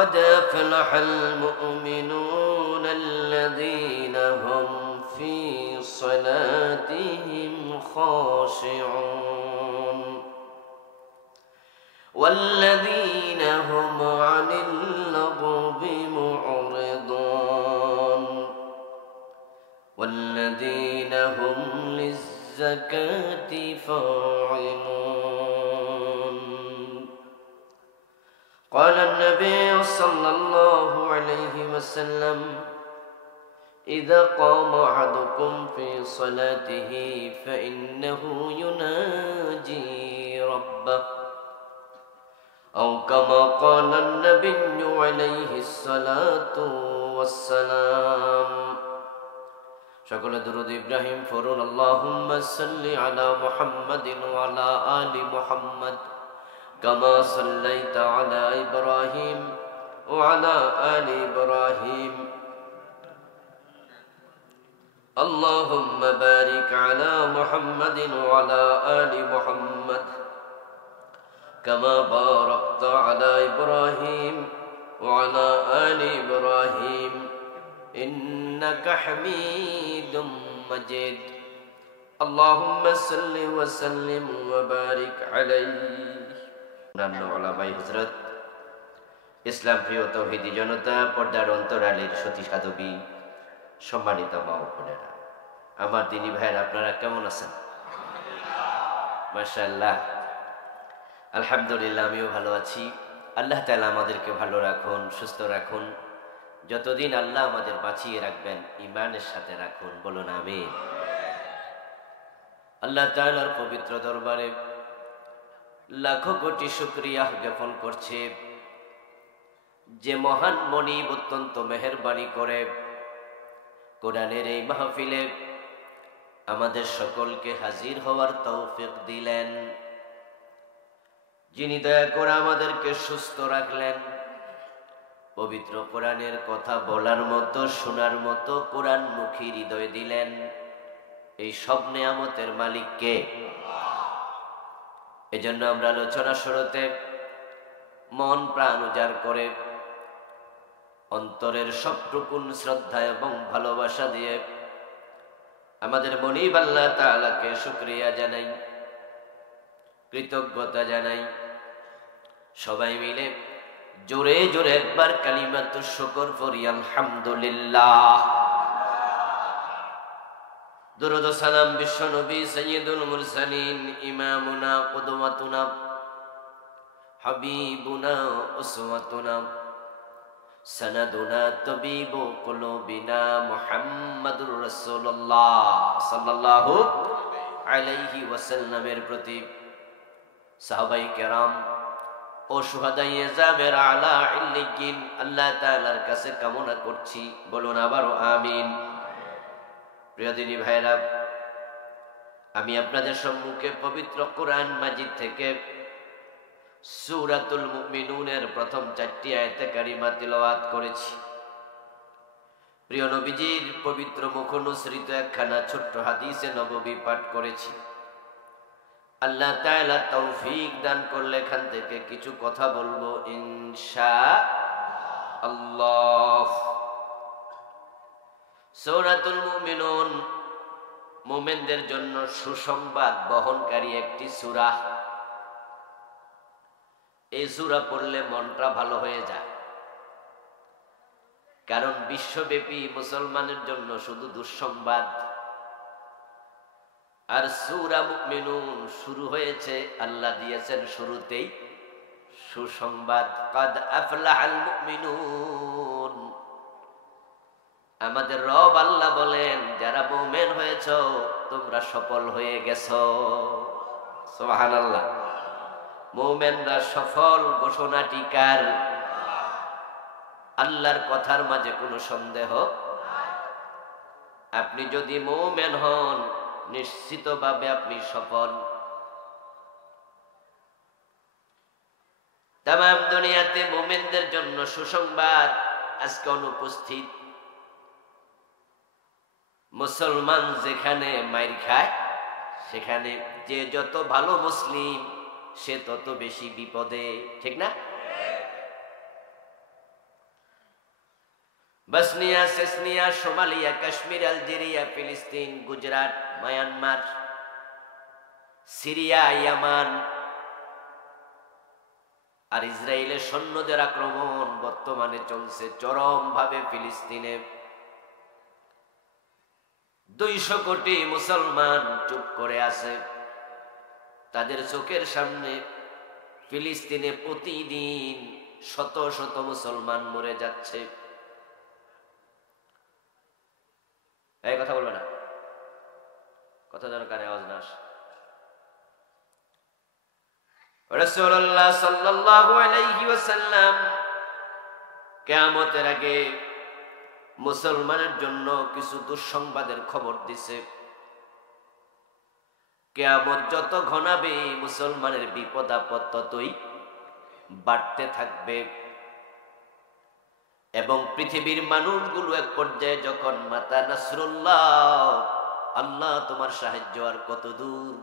قد أفلح المؤمنون الذين هم في صلاتهم خاشعون والذين هم عن اللغو معرضون والذين هم للزكاة فاعلون. قال النبي صلى الله عليه وسلم: إذا قام أحدكم في صلاته فإنه يناجي ربه أو كما قال النبي عليه الصلاة والسلام. সকলে দুরূদ ইব্রাহিম পড়ুন। আল্লাহুম্মা সাল্লি আলা মুহাম্মাদিন ওয়া আলা আলি মুহাম্মাদ কামা সাল্লাইতা আলা ইব্রাহিম ওয়া আলা আলি ইব্রাহিম। اللهم بارك على محمد وعلى آل محمد كما باركت على إبراهيم وعلى آل إبراهيم إنك حميد مجيد. اللهم صل وسلم وبارك عليه. হযরত ইসলাম প্রিয় তাওহীদি জনতা, পর্দার অন্তরালের সতী সাধবী, সম্মানিত মা ও বোনেরা, আমার দিনী ভাইয়েরা, আপনারা কেমন আছেন? মাশাআল্লাহ, আলহামদুলিল্লাহ, আমিও ভালো আছি। আল্লাহ তাআলা আমাদেরকে ভালো রাখুন, সুস্থ রাখুন। যতদিন আল্লাহ আমাদের বাঁচিয়ে রাখবেন, ঈমানের সাথে রাখুন, বলুন আমিন। আল্লাহ তাআলার পবিত্র দরবারে লাখো কোটি শুকরিয়া জ্ঞাপন করছে, যে মহান মনিব অত্যন্ত মেহেরবানি করে কোরআনের এই মাহফিলে আমাদের সকলকে হাজির হওয়ার তৌফিক দিলেন, যিনি দয়া করে আমাদেরকে সুস্থ রাখলেন, পবিত্র কোরআনের কথা বলার মতো, শোনার মতো কোরআনমুখী হৃদয় দিলেন। এই সব নেয়ামতের মালিক কে? এজন্য আমরা আলোচনা শুরুতে মন প্রাণ উজাড় করে অন্তরের সবটুকুন শ্রদ্ধা এবং ভালোবাসা দিয়ে আমাদের মনিব আল্লাহ তাআলাকে শুকরিয়া জানাই, কৃতজ্ঞতা জানাই। সবাই মিলে জোরে জোরে একবার কালিমাতুশ শুকর পড়ি, আলহামদুলিল্লাহ। দুরূদ ও সালাম বিশ্ব নবী সাইয়্যিদুল মুরসালিন, ইমামুনা, কুদওয়াতুনা, হাবিবুনা, উসওয়াতুনা, সনদুনা, তাবিবু কুলুবিনা, মুহাম্মাদুর রাসূলুল্লাহ সাল্লাল্লাহু আলাইহি ওয়াসাল্লামের প্রতি, সাহাবায়ে কেরাম ও শুহাদায়ে জাবের আলা ইল্লিয়িন আল্লাহ তাআলার কাছে কামনা করছি, বলুন আবারও আমিন। প্রিয় দিনী ভাইরা, আমি আপনাদের সম্মুখে পবিত্র কোরআন মাজিদ থেকে সূরাতুল মুমিনুনের প্রথম 4টি আয়াতে কারিমা তিলাওয়াত করেছি। প্রিয় নবীজির পবিত্র মুখনুসৃত একখানা ছোট্ট হাদিসে নববী পাঠ করেছি। আল্লাহ তাআলা তৌফিক দান করলে এখান থেকে কিছু কথা বলবো ইনশাআল্লাহ। সূরাতুল মুমিনুন মুমিনদের জন্য সুসংবাদ বহনকারী একটি সূরা। এই সূরা পড়লে মনটা ভালো হয়ে যায়, কারণ বিশ্বব্যাপী মুসলমানের জন্য শুধু দুঃসংবাদ। আর সূরা মুমিনুন শুরু হয়েছে, আল্লাহ দিয়েছেন শুরুতেই সুসংবাদ, কাদ আফলাহাল মুমিনুন। আমাদের রব আল্লাহ বলেন, যারা মুমিন হয়েছো তোমরা সফল হয়ে গেছো। সুবহানাল্লাহ। মুমিনরা সফল ঘোষণাটি কার? আল্লাহর কথার মাঝে কোনো সন্দেহ? আপনি যদি মুমিন হন, নিশ্চিতভাবে আপনি সফল। তামাম দুনিয়াতে মুমিনদের জন্য সুসংবাদ। আজকে অনুপস্থিত মুসলমান যেখানে মাইর খায়, সেখানে যে যত ভালো মুসলিম সে তত বেশি বিপদে, ঠিক না? বসনিয়া, সেসনিয়া, সোমালিয়া, কাশ্মীর, আলজেরিয়া, ফিলিস্তিন, গুজরাট, মায়ানমার, সিরিয়া, ইয়ামান আর ইসরায়েলের সৈন্যদের আক্রমণ বর্তমানে চলছে চরমভাবে ফিলিস্তিনে। 200 কোটি মুসলমান চুপ করে আছে। তাদের চোখের সামনে ফিলিস্তিনে প্রতিদিন শত শত মুসলমান মরে যাচ্ছে। এই কথা বলবে না, কথা যেন কানে আওয়াজ না আসে। রাসূলুল্লাহ সাল্লাল্লাহু আলাইহি ওয়াসাল্লাম কিয়ামতের আগে মুসলমানের জন্য কিছু দুঃসংবাদের খবর দিছে। কিয়ামত যত ঘনাবে মুসলমানের বিপদ আপদ ততই বাড়তে থাকবে, এবং পৃথিবীর মানুষগুলো এক পর্যায়ে যখন মাতা নাসরুল্লাহ, আল্লাহ তোমার সাহায্য আর কত দূর,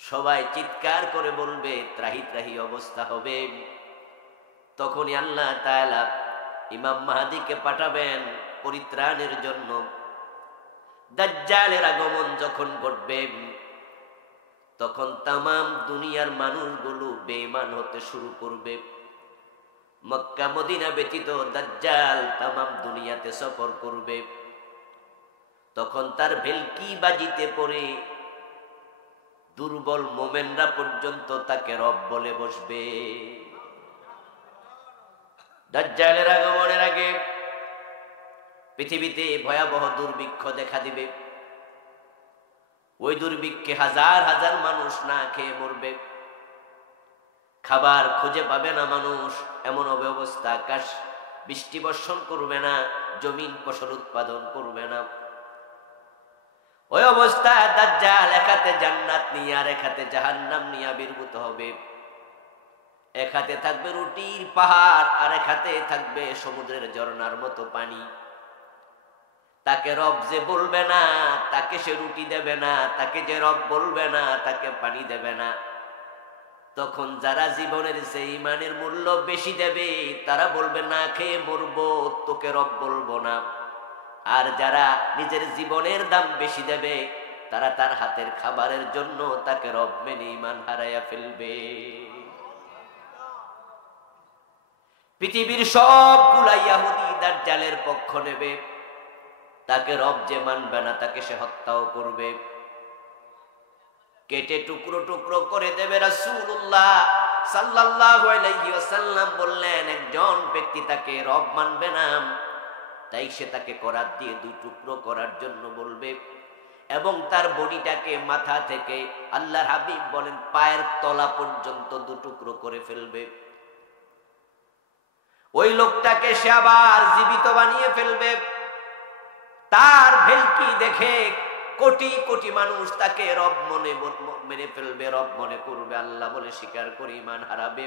সবাই চিৎকার করে বলবে, ত্রাহি ত্রাহি অবস্থা হবে, তখনই আল্লাহ তাআলা ইমাম মাহদীকে পাঠাবেন পরিত্রাণের জন্য। দাজ্জালের আগমন যখন ঘটবে তখন তামাম দুনিয়ার মানুষগুলো বেঈমান হতে শুরু করবে। মক্কা মদিনা ব্যতীত দাজ্জাল তামাম দুনিয়াতে সফর করবে। তখন তার ভেলকি বাজিতে পড়ে দুর্বল মোমেনরা পর্যন্ত তাকে রব বলে বসবে। দাজ্জালের আগমনের আগে পৃথিবীতে ভয়াবহ দুর্ভিক্ষ দেখা দিবে। ওই দুর্ভিক্ষে হাজার হাজার মানুষ না খেয়ে মরবে, খাবার খুঁজে পাবে না মানুষ, এমন হবে অবস্থা, আকাশ বৃষ্টি বর্ষণ করবে না, জমিন ফসল উৎপাদন করবে না। ওই অবস্থায় দাজ্জাল এক হাতে জান্নাত নিয়ে আর এক হাতে জাহান্নাম নিয়ে আবির্ভূত হবে। এক হাতে থাকবে রুটির পাহাড় আর এক হাতে থাকবে সমুদ্রের ঝর্ণার মতো পানি। তাকে রব যে বলবে না তাকে সে রুটি দেবে না, তাকে যে রব বলবে না তাকে পানি দেবে না। তখন যারা জীবনের সেই ইমানের মূল্য বেশি দেবে তারা বলবে না খেয়ে মরবো, তোকে রব বলবো না। আর যারা নিজের জীবনের দাম বেশি দেবে তারা তার হাতের খাবারের জন্য তাকে রব মেনে ইমান হারাইয়া ফেলবে। পৃথিবীর সবগুলা ইহুদি দাজ্জালের পক্ষ নেবে, তাকে রব যে মানবে না তাকে সে হত্যাও করবে, কেটে টুকরো টুকরো করে দেবে। রাসূলুল্লাহ সাল্লাল্লাহু আলাইহি ওয়াসাল্লাম বললেন, একজন ব্যক্তি তাকে রব মানবে না, তাই সে তাকে করাত দিয়ে দুই টুকরো করার জন্য বলবে, এবং তার বডিটাকে মাথা থেকে আল্লাহর হাবিব বলেন পায়ের তলা পর্যন্ত দু টুকরো করে ফেলবে। ওই লোকটাকে সে আবার জীবিত বানিয়ে ফেলবে। তার ভেলকি দেখে কোটি কোটি মানুষ তাকে রব মেনে ফেলবে, রব মনে করবে, আল্লাহ বলে স্বীকার করে ঈমান হারাবে।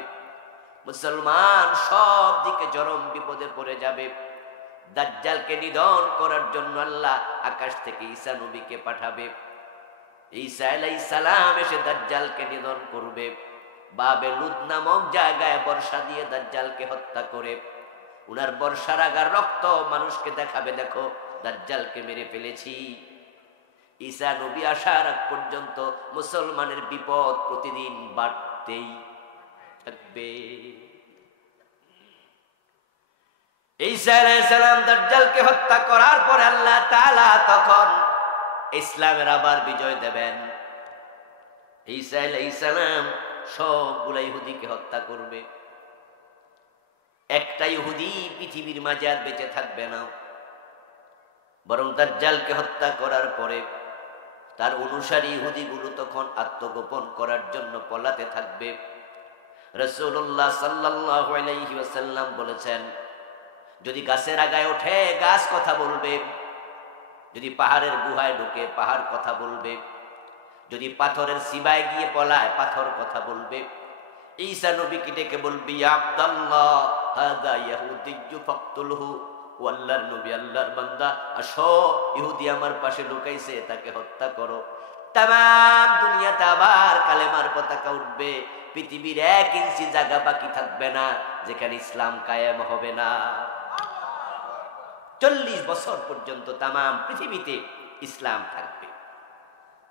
মুসলমান সব দিকে চরম বিপদে পড়ে যাবে। দাজ্জালকে নিধন করার জন্য আল্লাহ আকাশ থেকে ঈসা নবীকে পাঠাবে। ঈসা আলাইহিস সালাম এসে দাজ্জালকে নিধন করবে। বাবে লুদ নামক জায়গায় বর্ষা দিয়ে দাজ্জালকে হত্যা করে উনার বর্ষার আগার রক্ত মানুষকে দেখাবে, দেখো দাজ্জালকে মেরে ফেলেছি। ঈসা নবী আসার আগ পর্যন্ত মুসলমানের বিপদ প্রতিদিন বাড়তেই থাকবে। ঈসা আলাইহিস সালাম দাজ্জালকে হত্যা করার পরে আল্লাহ তাআলা তখন ইসলামের আবার বিজয় দেবেন। ঈসা আলাইহিস সালাম সবগুলা ইহুদিকে হত্যা করবে। একটা ইহুদি পৃথিবীর মাঝে আর বেঁচে থাকবে না, বরং দাজ্জালকে হত্যা করার পরে তার অনুসারী ইহুদিগুলো তখন আত্মগোপন করার জন্য পলাতে থাকবে। রাসূলুল্লাহ সাল্লাল্লাহু আলাইহি ওয়াসাল্লাম বলেছেন, যদি গাছের আগায় ওঠে গাছ কথা বলবে, যদি পাহাড়ের গুহায় ঢুকে পাহাড় কথা বলবে, যদি পাথরের সিবায় গিয়ে পলায় পাথর কথা বলবে। ঈসা নবীকে ডেকে বলবি, ইয়া আব্দুল্লাহ হাদা ইহুদিয়্যু ফাকতুলহু, ও আল্লাহর নবী, আল্লাহর বান্দা, আসো, ইহুদি আমার পাশে লুকাইছে, তাকে হত্যা করো। তামাম দুনিয়াতে আবার কালেমার পতাকা উঠবে। পৃথিবীর 1 ইঞ্চি জায়গা বাকি থাকবে না যেখানে ইসলাম কায়েম হবে না। 40 বছর পর্যন্ত তামাম পৃথিবীতে ইসলাম থাকবে,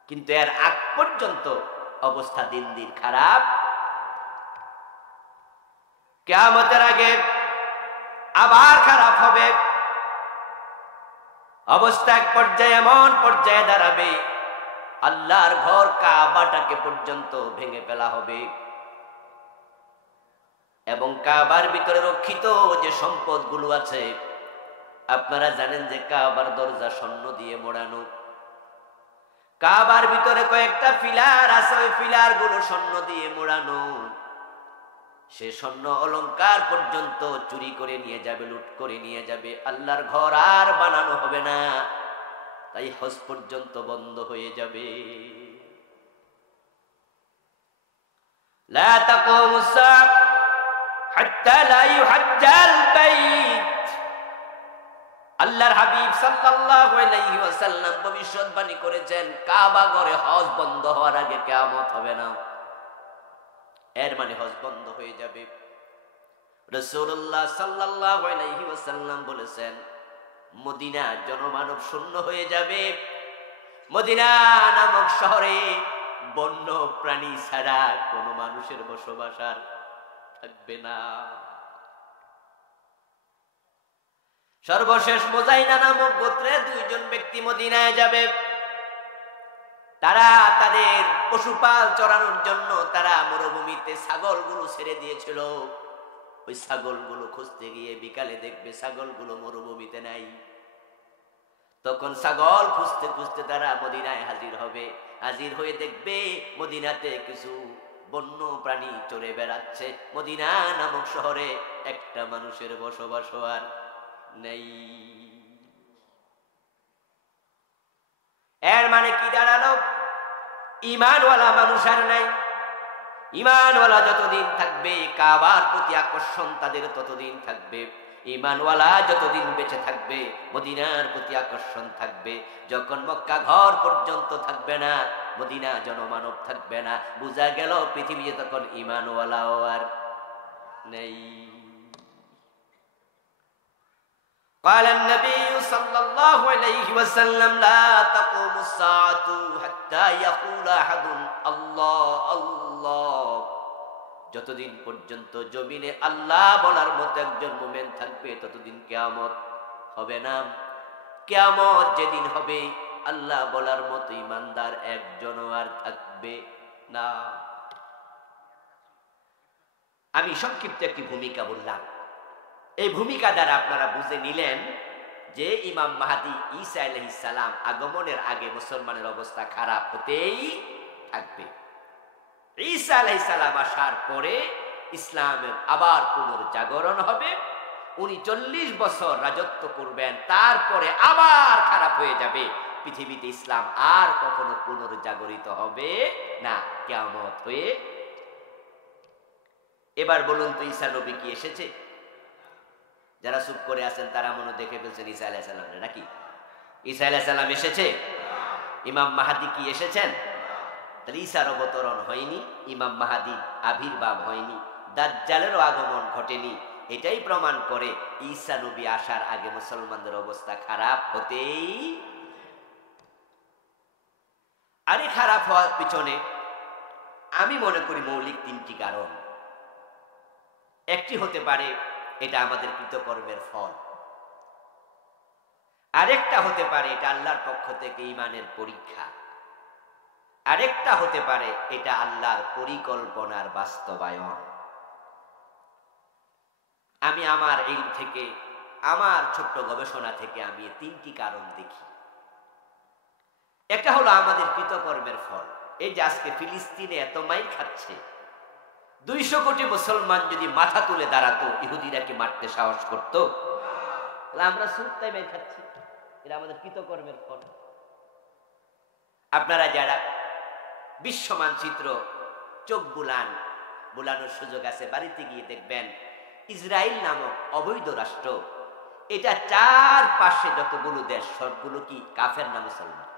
কিন্তু এর আগ পর্যন্ত অবস্থা দিন দিন খারাপ। কিয়ামতের আগে আবার খারাপ হবে। অবস্থা এক পর্যায়ে এমন পর্যায়ে দাঁড়াবে, আল্লাহর ঘর কাবাটাকে পর্যন্ত ভেঙে ফেলা হবে, এবং কাবার ভিতরে রক্ষিত যে সম্পদগুলো আছে, আপনারা জানেন যে কাবার দরজা স্বর্ণ দিয়ে মোড়ানো। কাবার ভিতরে কয়েকটা পিলার আছে, ওই পিলার গুলো স্বর্ণ দিয়ে মোড়ানো। সে স্বর্ণ অলংকার পর্যন্ত চুরি করে নিয়ে যাবে, লুট করে নিয়ে যাবে। আল্লাহর ঘর আর বানানো হবে না, তাই হজ পর্যন্ত বন্ধ হয়ে যাবে। লা তাকুমুস সাআহ হাত্তা লা ইউহাজ্জাল বাইত। আল্লাহর হাবিব সাল্লাল্লাহু আলাইহি ওয়াসাল্লাম ভবিষ্যৎবাণী করেছেন, কাবা ঘরে হজ বন্ধ হওয়ার আগে কিয়ামত হবে না। এর মানে হজ বন্ধ হয়ে যাবে। রাসূলুল্লাহ সাল্লাল্লাহু আলাইহি ওয়াসাল্লাম বলেছেন, মদিনা জনমানব শূন্য হয়ে যাবে। মদিনা নামক শহরে বন্য প্রাণী ছাড়া কোনো মানুষের বসবাস আর থাকবে না। সর্বশেষ মুজাইনা নামক গোত্রের 2 জন ব্যক্তি মদিনায় যাবে। তারা তাদের পশুপাল চরানোর জন্য তারা মরুভূমিতে ছাগলগুলো ছেড়ে দিয়েছিল। ওই ছাগলগুলো খুঁজতে গিয়ে বিকালে দেখবে ছাগলগুলো মরুভূমিতে নাই। তখন ছাগল খুঁজতে খুঁজতে তারা মদিনায় হাজির হবে। হাজির হয়ে দেখবে মদিনাতে কিছু বন্য প্রাণী চড়ে বেড়াচ্ছে। মদিনা নামক শহরে একটা মানুষের বসবাস আর নেই। এর মানে কি দাঁড়ালো? ঈমানওয়ালা মানুষ আর নাই। ঈমানওয়ালা যতদিন থাকবে, কাবার প্রতি আকর্ষণ তাদের ততদিন থাকবে। ঈমানওয়ালা যতদিন বেঁচে থাকবে, মদিনার প্রতি আকর্ষণ থাকবে। যখন মক্কা ঘর পর্যন্ত থাকবে না, মদিনা জনমানব থাকবে না, বুঝা গেল পৃথিবীতে তখন ঈমানওয়ালাও আর নেই। قال النبي صلى الله عليه وسلم لا تقوم الساعة حتى يقول أحد الله الله। যতদিন পর্যন্ত জমিনে আল্লাহ বলার মতো একজন মুমিন থাকবে, ততদিন কিয়ামত হবে না। কিয়ামত যেদিন হবে, আল্লাহ বলার মতো ইমানদার একজনও আর থাকবে না। আমি সংক্ষিপ্ত একটি ভূমিকা বললাম। এই ভূমিকা দ্বারা আপনারা বুঝে নিলেন যে ইমাম মাহদী ঈসা আলাইহিস সালাম আগমনের আগে মুসলমানের অবস্থা খারাপ হতেই থাকবে। ঈসা আলাইহিস সালাম আসার পরে ইসলামের আবার পুনর্জাগরণ হবে। উনি 40 বছর রাজত্ব করবেন, তারপরে আবার খারাপ হয়ে যাবে। পৃথিবীতে ইসলাম আর কখনো পুনর্জাগরিত হবে না, কিয়ামত হয়ে। এবার বলুন তো, ঈসা নবী কি এসেছে? যারা চুপ করে আছেন তারা মনে দেখে ফেলছেন ঈসা আলাইহিস সালাম নাকি? ঈসা আলাইহিস সালাম এসেছে? ইমাম মাহদী কি এসেছেন? তাহলে ঈসার অবতরণ হয়নি, ইমাম মাহদীর আবির্ভাব হয়নি, দাজ্জালেরও আগমন ঘটেনি। এটাই প্রমাণ করে ঈসা নবী আসার আগে মুসলমানদের অবস্থা খারাপ হতেই। আরে খারাপ হওয়ার পিছনে আমি মনে করি মৌলিক 3টি কারণ। একটি হতে পারে এটা আমাদের কৃতকর্মের ফল, আরেকটা হতে পারে এটা আল্লাহর পক্ষ থেকে ঈমানের পরীক্ষা, আরেকটা হতে পারে এটা আল্লাহর পরিকল্পনার বাস্তবায়ন। আমি আমার ইলম থেকে, আমার ছোট্ট গবেষণা থেকে আমি 3টি কারণ দেখি। একটা হলো আমাদের কৃতকর্মের ফল। এই যে আজকে ফিলিস্তিনে এত মাইর খাচ্ছে, 200 কোটি মুসলমান যদি মাথা তুলে দাঁড়াতো, ইহুদিরা কি মারতে সাহস করতো? আমরা সুরতাই মাইর খাচ্ছি, এটা আমাদের কৃতকর্মের ফল। আপনারা যারা বিশ্ব মানচিত্র চোখ বুলানোর সুযোগ আছে, বাড়িতে গিয়ে দেখবেন ইসরায়েল নামক অবৈধ রাষ্ট্র, এটা চারপাশে যতগুলো দেশ সবগুলো কি কাফের না মুসলমান?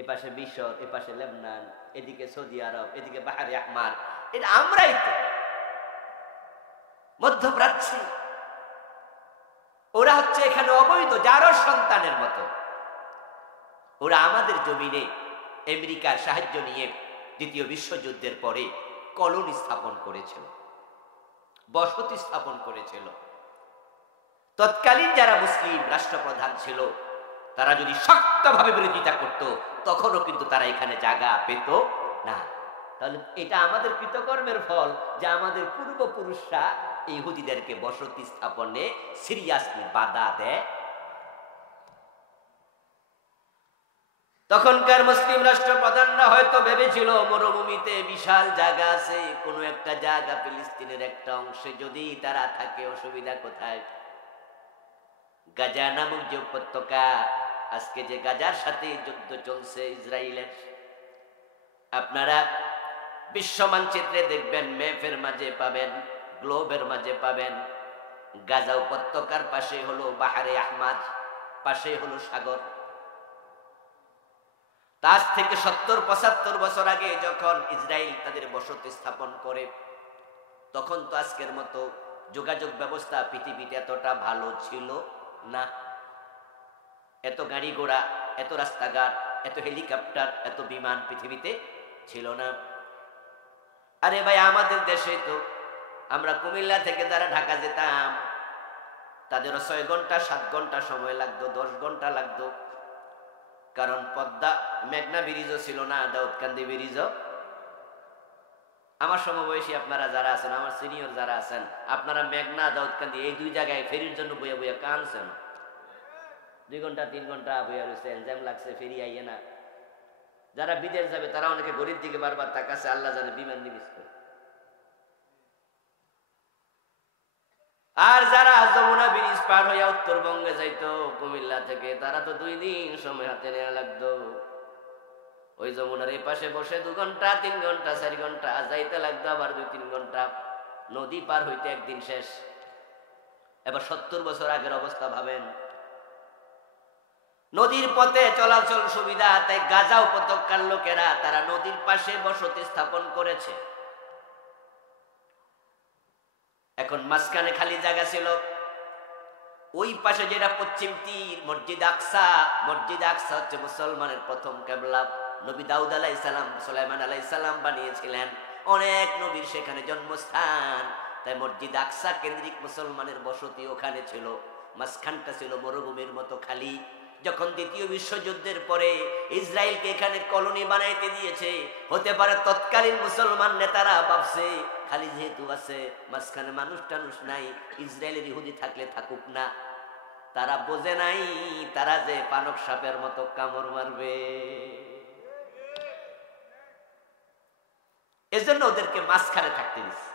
এপাশে মিশর, এপাশে লেবনান, এদিকে সৌদি আরব, এদিকে বাহারে আহমার, এটা আমরাই তো মধ্যপ্রাচ্যে। ওরা হচ্ছে হচ্ছে এখানে অবৈধ, যারও সন্তানের মতো। ওরা আমাদের জমিনে আমেরিকার সাহায্য নিয়ে দ্বিতীয় বিশ্বযুদ্ধের পরে কলোনি স্থাপন করেছিল, বসতি স্থাপন করেছিল। তৎকালীন যারা মুসলিম রাষ্ট্রপ্রধান ছিল, তারা যদি শক্তভাবে বিরোধিতা করত, তখনও কিন্তু তারা এখানে জায়গা পেত না। তাহলে এটা আমাদের কৃতকর্মের ফল যে আমাদের পূর্বপুরুষরা ইহুদিদেরকে বসতি স্থাপনে সিরিয়াসলি বাধা দেয়। তখনকার মুসলিম রাষ্ট্রপ্রধানরা হয়তো ভেবেছিল মরুভূমিতে বিশাল জায়গা আছে, কোনো একটা জায়গা ফিলিস্তিনের একটা অংশে যদি তারা থাকে, অসুবিধা কোথায়? গাজা নামক যে উপত্যকা, আজকে যে গাজার সাথে যুদ্ধ চলছে ইসরায়েলের, আপনারা বিশ্ব মানচিত্রে দেখবেন, ম্যাপের মাঝে পাবেন, গ্লোবের মাঝে পাবেন, গাজা উপত্যকার পাশে হলো বাহারে আহমাদ, পাশে হলো সাগর। আজ থেকে 70-75 বছর আগে যখন ইসরায়েল তাদের বসতি স্থাপন করে, তখন তো আজকের মতো যোগাযোগ ব্যবস্থা পৃথিবীতে এতটা ভালো ছিল না। এত গাড়ি ঘোড়া, এত রাস্তাঘাট, এত হেলিকপ্টার, এত বিমান পৃথিবীতে ছিল না। আরে ভাই, আমাদের দেশে তো আমরা কুমিল্লা থেকে যারা ঢাকা যেতাম, তাদেরও 6 ঘন্টা 7 ঘন্টা সময় লাগতো, 10 ঘন্টা লাগতো। কারণ পদ্মা মেঘনা ব্রিজও ছিল না, দাউদকান্দি ব্রিজও। আমার সমবয়সী আপনারা যারা আছেন, আমার সিনিয়র যারা আছেন, আপনারা মেঘনা দাউদকান্দি এই 2 জায়গায় ফেরির জন্য বইয়া বইয়া কানছেন। 2 ঘন্টা 3 ঘন্টা বইয়া রয়েছে, জ্যাম লাগছে, ফেরি আইয়ে না। যারা বিদেশ যাবে তারা অনেকে গরিব দিকে বারবার তাকাচ্ছে, আল্লাহ জানে বিমান নিমিস করে। আর যারা যমুনা ব্রিজ পার হইয়া উত্তরবঙ্গে যাইতো কুমিল্লা থেকে, তারা তো 2 দিন সময় হাতে নেওয়া লাগতো। ওই যমুনার এই পাশে বসে 2 ঘন্টা 3 ঘন্টা 4 ঘন্টা যাইতে লাগতো, আবার 2-3 ঘন্টা। নদী পার হইতে একদিন শেষ। এবার 70 বছর আগের অবস্থা ভাবেন। নদীর পথে চলাচল সুবিধা, তাই গাজা উপত্যকার লোকেরা তারা নদীর পাশে বসতি স্থাপন করেছে। এখন মাঝখানে খালি জায়গা ছিল, ওই পাশে যেটা পশ্চিম তীর, মসজিদ আকসা। মসজিদ আকসা হচ্ছে মুসলমানের প্রথম কিবলা। নবী দাউদ আলাইহিস সালাম, সুলাইমান আলাইহিস সালাম বানিয়েছিলেন। অনেক নবীর সেখানে জন্মস্থান, তাই মসজিদ আকসা কেন্দ্রিক মুসলমানের বসতি ওখানে ছিল। মাঝখানটা ছিল মরুভূমির মতো খালি। যখন দ্বিতীয় বিশ্বযুদ্ধের পরে ইসরায়েলকে এখানে কলোনি বানাইতে দিয়েছে, হতে পারে তৎকালীন মুসলমান নেতারা ভাবছে খালি যেহেতু আছে, মাঝখানে মানুষ টানুষ নাই, ইসরায়েলের ইহুদি থাকলে থাকুক না। তারা বোঝে নাই তারা যে পানক সাপের মতো কামড় মারবে, এজন্য ওদেরকে মাঝখানে থাকতে দিচ্ছে।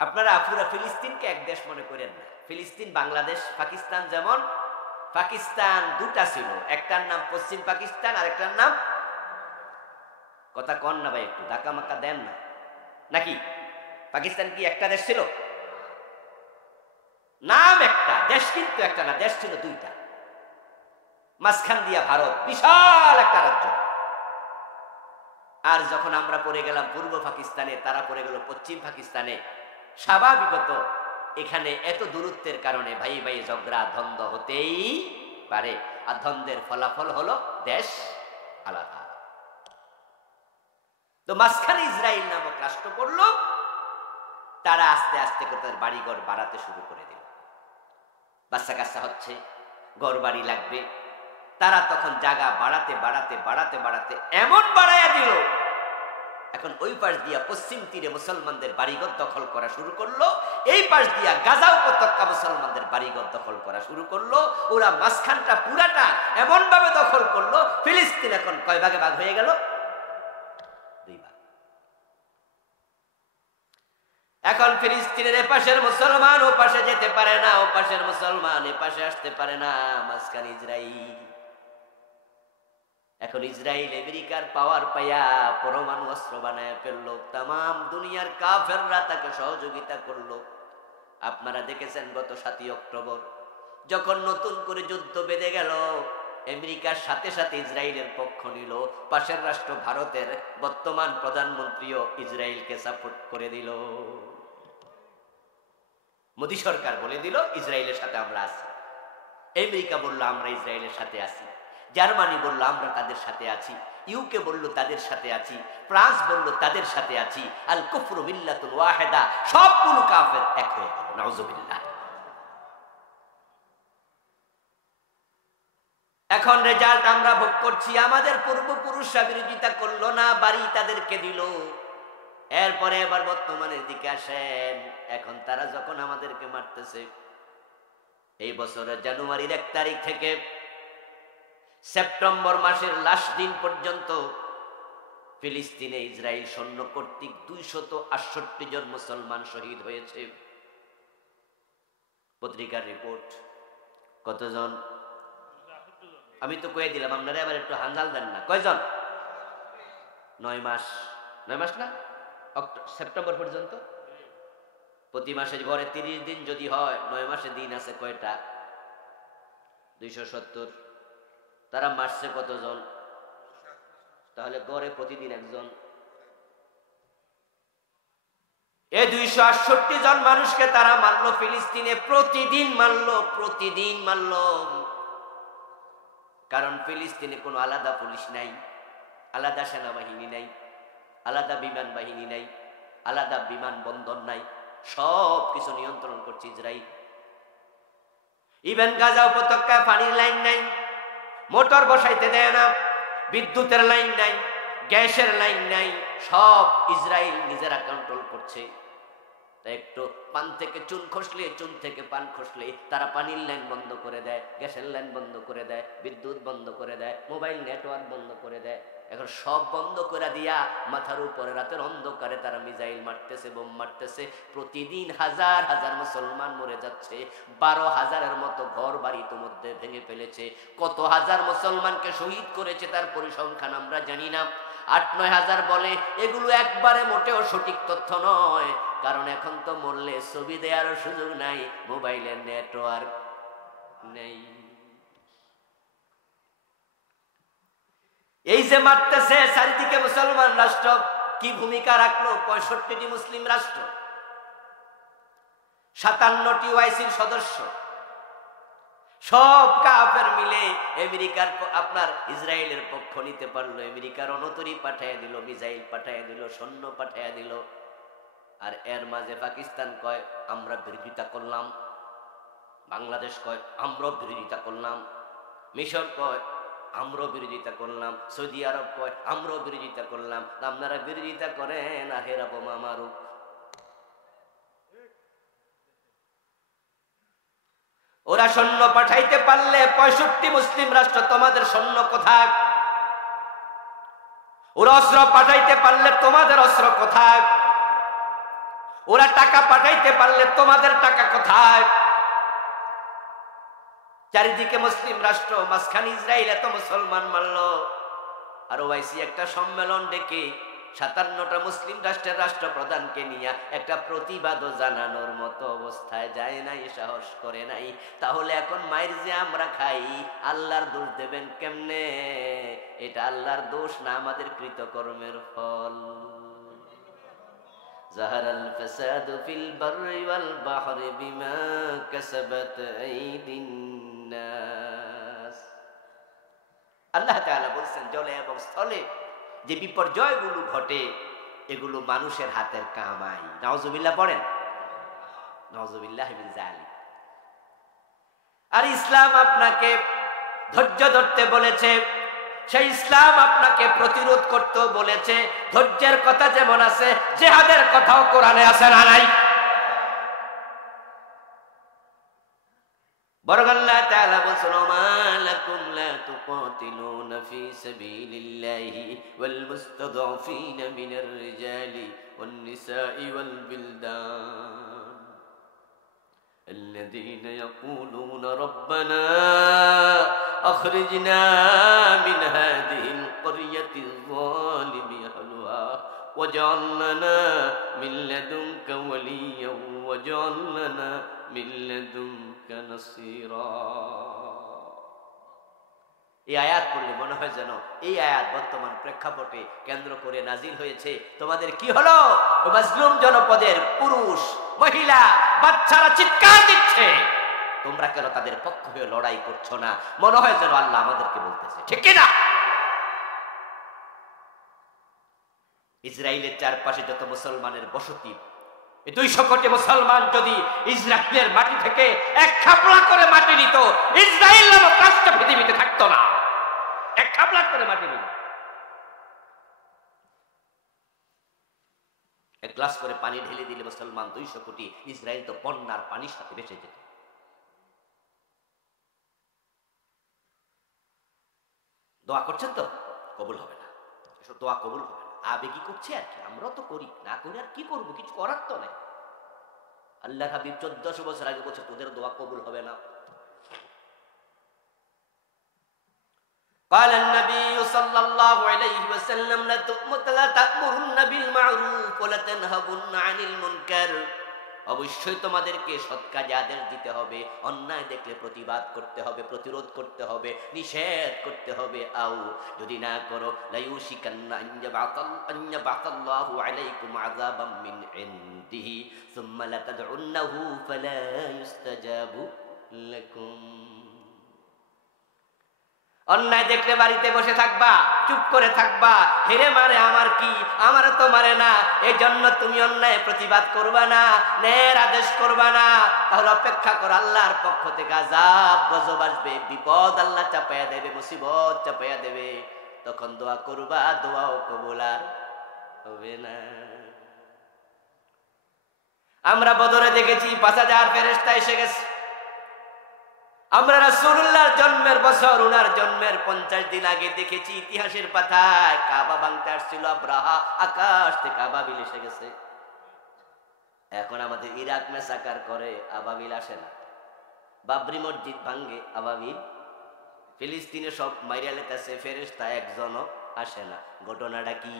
আপনারা পুরা ফিলিস্তিনকে এক দেশ মনে করেন না। ফিলিস্তিন, বাংলাদেশ, পাকিস্তান, যেমন পাকিস্তান 2টা ছিল, একটার নাম পশ্চিম পাকিস্তান আর একটার নাম, কথা কন না ভাই, একটু ধাক্কা মাক্কা দেন না নাকি? পাকিস্তান কি একটা দেশ ছিল? নাম একটা, দেশ কিন্তু একটা না, দেশ ছিল 2টা। মাঝখান দিয়া ভারত, বিশাল একটা রাজ্য। আর যখন আমরা পড়ে গেলাম পূর্ব পাকিস্তানে, তারা পড়ে গেল পশ্চিম পাকিস্তানে। স্বাভাবিকত এখানে এত দূরত্বের কারণে ভাই ভাই ঝগড়া দ্বন্দ্ব হতেই পারে। আর দ্বন্দ্বের ফলাফল হলো দেশ আলাদা। তো মাঝখানে ইসরায়েল নামক রাষ্ট্র পড়ল। তারা আস্তে আস্তে করে তাদের বাড়িঘর বাড়াতে শুরু করে দিল। বাচ্চা কাচ্চা হচ্ছে, ঘর বাড়ি লাগবে। তারা তখন জায়গা বাড়াতে বাড়াতে বাড়াতে বাড়াতে এমন বাড়াইয়া দিল, এখন ওই পাশ দিয়া পশ্চিম তীরে মুসলমানদের বাড়িঘর দখল করা শুরু করলো, এই পাশ দিয়া গাজা উপত্যকা মুসলমানদের বাড়িঘর দখল করা শুরু করলো। ওরা মাঝখানটা পুরাটা এমন ভাবে দখল করলো, ফিলিস্তিন এখন কয় ভাগে ভাগ হয়ে গেল? 2 ভাগ। এখন ফিলিস্তিনের এপাশের মুসলমান ও পাশে যেতে পারে না, ও পাশের মুসলমান এ পাশে আসতে পারে না, মাঝখানে ইসরায়েল। এখন ইসরায়েল আমেরিকার পাওয়ার পাইয়া পরমাণু অস্ত্র বানায় ফেললো, তাম দুনিয়ার কাফেররা তাকে সহযোগিতা করলো। আপনারা দেখেছেন গত 7ই অক্টোবর যখন নতুন করে যুদ্ধ বেঁধে গেল, আমেরিকার সাথে সাথে ইসরায়েলের পক্ষ নিল। পাশের রাষ্ট্র ভারতের বর্তমান প্রধানমন্ত্রীও ইসরায়েলকে সাপোর্ট করে দিল। মোদী সরকার বলে দিল ইসরায়েলের সাথে আমরা আছি, আমেরিকা বলল আমরা ইসরায়েলের সাথে আছি, জার্মানি বলল আমরা তাদের সাথে আছি, ইউকে বলল তাদের সাথে আছি, ফ্রান্স বলল তাদের সাথে আছি। আল কুফরু মিল্লাতুন ওয়াহিদা, সবগুলো কাফের এক হয়ে গেল। নাউযুবিল্লাহ। এখন রেজাল্ট আমরা ভোগ করছি। আমাদের পূর্বপুরুষরা বিরোধিতা করলো না, বাড়ি তাদেরকে দিল। এরপরে এবার বর্তমানের দিকে আসেন। এখন তারা যখন আমাদেরকে মারতেছে, এই বছরের জানুয়ারির 1 তারিখ থেকে সেপ্টেম্বর মাসের লাস্ট দিন পর্যন্ত ফিলিস্তিনে ইসরায়েল সৈন্য কর্তৃক 268 জন মুসলমান শহীদ হয়েছে। পত্রিকার রিপোর্ট। কতজন? আমি তো কয়ে দিলাম, আপনারা এবার একটু হাঙ্গাল দেন না। কয়জন? 9 মাস। 9 মাস না, সেপ্টেম্বর পর্যন্ত। প্রতি মাসে ঘরে 30 দিন যদি হয়, 9 মাসে দিন আছে কয়টা? 270। তারা মারছে কতজন? তাহলে গড়ে প্রতিদিন একজন। এই 268 জন মানুষকে তারা মারলো ফিলিস্তিনে, প্রতিদিন মারলো। কারণ ফিলিস্তিনে কোনো আলাদা পুলিশ নাই, আলাদা সেনাবাহিনী নাই, আলাদা বিমান বাহিনী নাই, আলাদা বিমানবন্দর নাই, সব কিছু নিয়ন্ত্রণ করছে ইসরায়েল। ইভেন গাজা উপত্যকায় পানির লাইন নাই, মোটর বসাইতে দেয় না, বিদ্যুতের লাইন নাই, গ্যাসের লাইন নাই, সব ইসরায়েল নিজেরা কন্ট্রোল করছে। একটু পান থেকে চুন খসলে, চুন থেকে পান খসলে তারা পানির লাইন বন্ধ করে দেয়, গ্যাসের লাইন বন্ধ করে দেয়, বিদ্যুৎ বন্ধ করে দেয়, মোবাইল নেটওয়ার্ক বন্ধ করে দেয়। এখন সব বন্ধ করে দিয়া মাথার উপরে রাতের অন্ধকারে তারা মিসাইল মারতেছে, বোম মারতেছে। প্রতিদিন হাজার হাজার মুসলমান মরে যাচ্ছে। 12,000-এর মতো ঘর বাড়ি ইতিমধ্যে ভেঙে ফেলেছে। কত হাজার মুসলমানকে শহীদ করেছে তার পরিসংখ্যান আমরা জানি না। 8-9 হাজার বলে, এগুলো একবারে মোটেও সঠিক তথ্য নয়। কারণ এখন তো মরলে ছবি দেওয়ার সুযোগ নাই, মোবাইলের নেটওয়ার্ক নেই। এই যে মারতেছে, চারিদিকে মুসলমান রাষ্ট্র কি ভূমিকা রাখলো? 65টি মুসলিম রাষ্ট্র, 57টি ওআইসির সদস্য, সব কাফের মিলে আমেরিকার আপনার ইসরায়েলের পক্ষ নিতে পারলো। আমেরিকার রণতরী পাঠাইয়া দিল, মিসাইল পাঠাইয়া দিল, সৈন্য পাঠাইয়া দিল। আর এর মাঝে পাকিস্তান কয় আমরা বিরোধিতা করলাম, বাংলাদেশ কয় আমরা বিরোধিতা করলাম, মিশর কয় আমরা বিরোধিতা করলাম, সৌদি আরব কয় আমরা বিরোধিতা করলাম। আপনারা বিরোধিতা করেন, আহেরা বোমা মারুক। ওরা সৈন্য পাঠাইতে পারলে 65 মুসলিম রাষ্ট্র, তোমাদের সৈন্য কোথায়? ওরা অস্ত্র পাঠাইতে পারলে তোমাদের অস্ত্র কোথায়? ওরা টাকা পাঠাইতে পারলে তোমাদের টাকা কোথায়? চারিদিকে মুসলিম রাষ্ট্র, মাঝখানে ইসরায়েল এত মুসলমান মারল। আর ওআইসি একটা সম্মেলন ডেকে 57টা মুসলিম রাষ্ট্রের রাষ্ট্রপ্রধানকে নিয়ে একটা প্রতিবাদও জানানোর মতো অবস্থায় যায় নাই, সাহস করে নাই। তাহলে এখন মায়ের যে আমরা খাই, আল্লাহর দোষ দেবেন কেমনে? এটা আল্লাহর দোষ না, আমাদের কৃতকর্মের ফল। জাহারাল ফাসাদু ফিল বাররি ওয়াল বাহরি বিমা কাসাবাত আইদিন নাস। আল্লাহ তাআলা বলেন, জলে এবং স্থলে যে বিপর্যয়গুলো ঘটে এগুলো মানুষের হাতের কামাই। নাউজুবিল্লাহ পড়েন, নাউজুবিল্লাহ মিন যালিক। আর ইসলাম আপনাকে ধৈর্য ধরতে বলেছে, সেই ইসলাম আপনাকে প্রতিরোধ করতে বলেছে। ধৈর্যের কথা যেমন আছে, জিহাদের কথাও কোরআনে আছে না নাই? বরং আল্লাহ তাআলা বলেন, মা লাকুম লা তুকাতিলুনা ফি সাবিলিল্লাহি ওয়াল মুস্তাদআফিনা মিনার রিজালি ওয়ান নিসাই ওয়াল বিলদান الذين يقولون ربنا أخرجنا من هذه القرية الظالم أهلها واجعل لنا من لدنك وليا واجعل لنا من لدنك نصيرا। এই আয়াত পড়লে মনে হয় যেন এই আয়াত বর্তমান প্রেক্ষাপটে কেন্দ্র করে নাজিল হয়েছে। তোমাদের কি হলো? মাজলুম জনপদের পুরুষ মহিলা বাচ্চারা চিৎকার দিচ্ছে, তোমরা কেন তাদের পক্ষ হয়ে লড়াই করছো না? মনে হয় যেন আল্লাহ আমাদেরকে বলতেছে, ঠিক না? ইসরায়েলের চারপাশে যত মুসলমানের বসতি, 200 কোটি মুসলমান যদি ইসরায়েলের মাটি থেকে এক খাপলা করে মাটি নিত, ইসরায়েল নামক রাষ্ট্র পৃথিবীতে থাকতো না। এক খাপলা করে মাটি নিত, এক গ্লাস করে পানি ঢেলে দিলে মুসলমান 200 কোটি, ইসরায়েল তো বন্যার পানির সাথে ভেসে যেত। দোয়া করছেন তো কবুল হবে না, এসব দোয়া কবুল হবে না। আবেগী করছে আর কি, আমরাও তো করি, না করে আর কি করবো, কিছু করার তো নাই। আল্লাহ হাবিব 1400 বছর আগে বলছে তোদের দোয়া কবুল হবে না। قال النبي صلى الله عليه وسلم لا تأمرن بالمعروف ولا تنهون عن المنكر। অবশ্যই তোমাদেরকে সৎ কাজে আদেশ দিতে হবে, অন্যায় দেখলে প্রতিবাদ করতে হবে, প্রতিরোধ করতে হবে, নিষেধ করতে হবে। আও যদি না করো লায়ুশিকান্না আন ইয়াবাতাল্লাহু আলাইকুম আযাবাম মিন ইনদিহি সুম্মা লাতাদউন্নাহু ফালা ইস্তাজাবু লাকুম। অন্যায় দেখলে বাড়িতে বসে থাকবা, চুপ করে থাকবা, হেরে মারে আমার কি, আমার তো মারে না, এই জন্য তুমি অন্যায় প্রতিবাদ করবা না, ন্যায়ের আদেশ করবা না। তাহলে অপেক্ষা কর, আল্লাহর পক্ষ থেকে আযাব গজব আসবে, বিপদ আল্লাহ চাপাইয়া দেবে, মুসিবত চাপাইয়া দেবে। তখন দোয়া করবা, দোয়াও কবুল আর হবে না। আমরা বদরে দেখেছি 5000 ফেরেশতা এসে গেছে। আমরা রাসূলুল্লাহর জন্মের বছর, উনার জন্মের 50 দিন আগে দেখেছি ইতিহাসের পাতায় কাবা ভাঙতে আসছিল আব্রাহা, আকাশ থেকে আবাবিল এসে গেছে। এখন আমাদের ইরাক মেসাকার করে, আবাবিল আসে না। বাবরি মসজিদ ভাঙ্গে, আবাবিল। ফিলিস্তিনে সব মাইরা লেতেছে, ফেরেশতা একজনও আসে না। ঘটনাটা কি?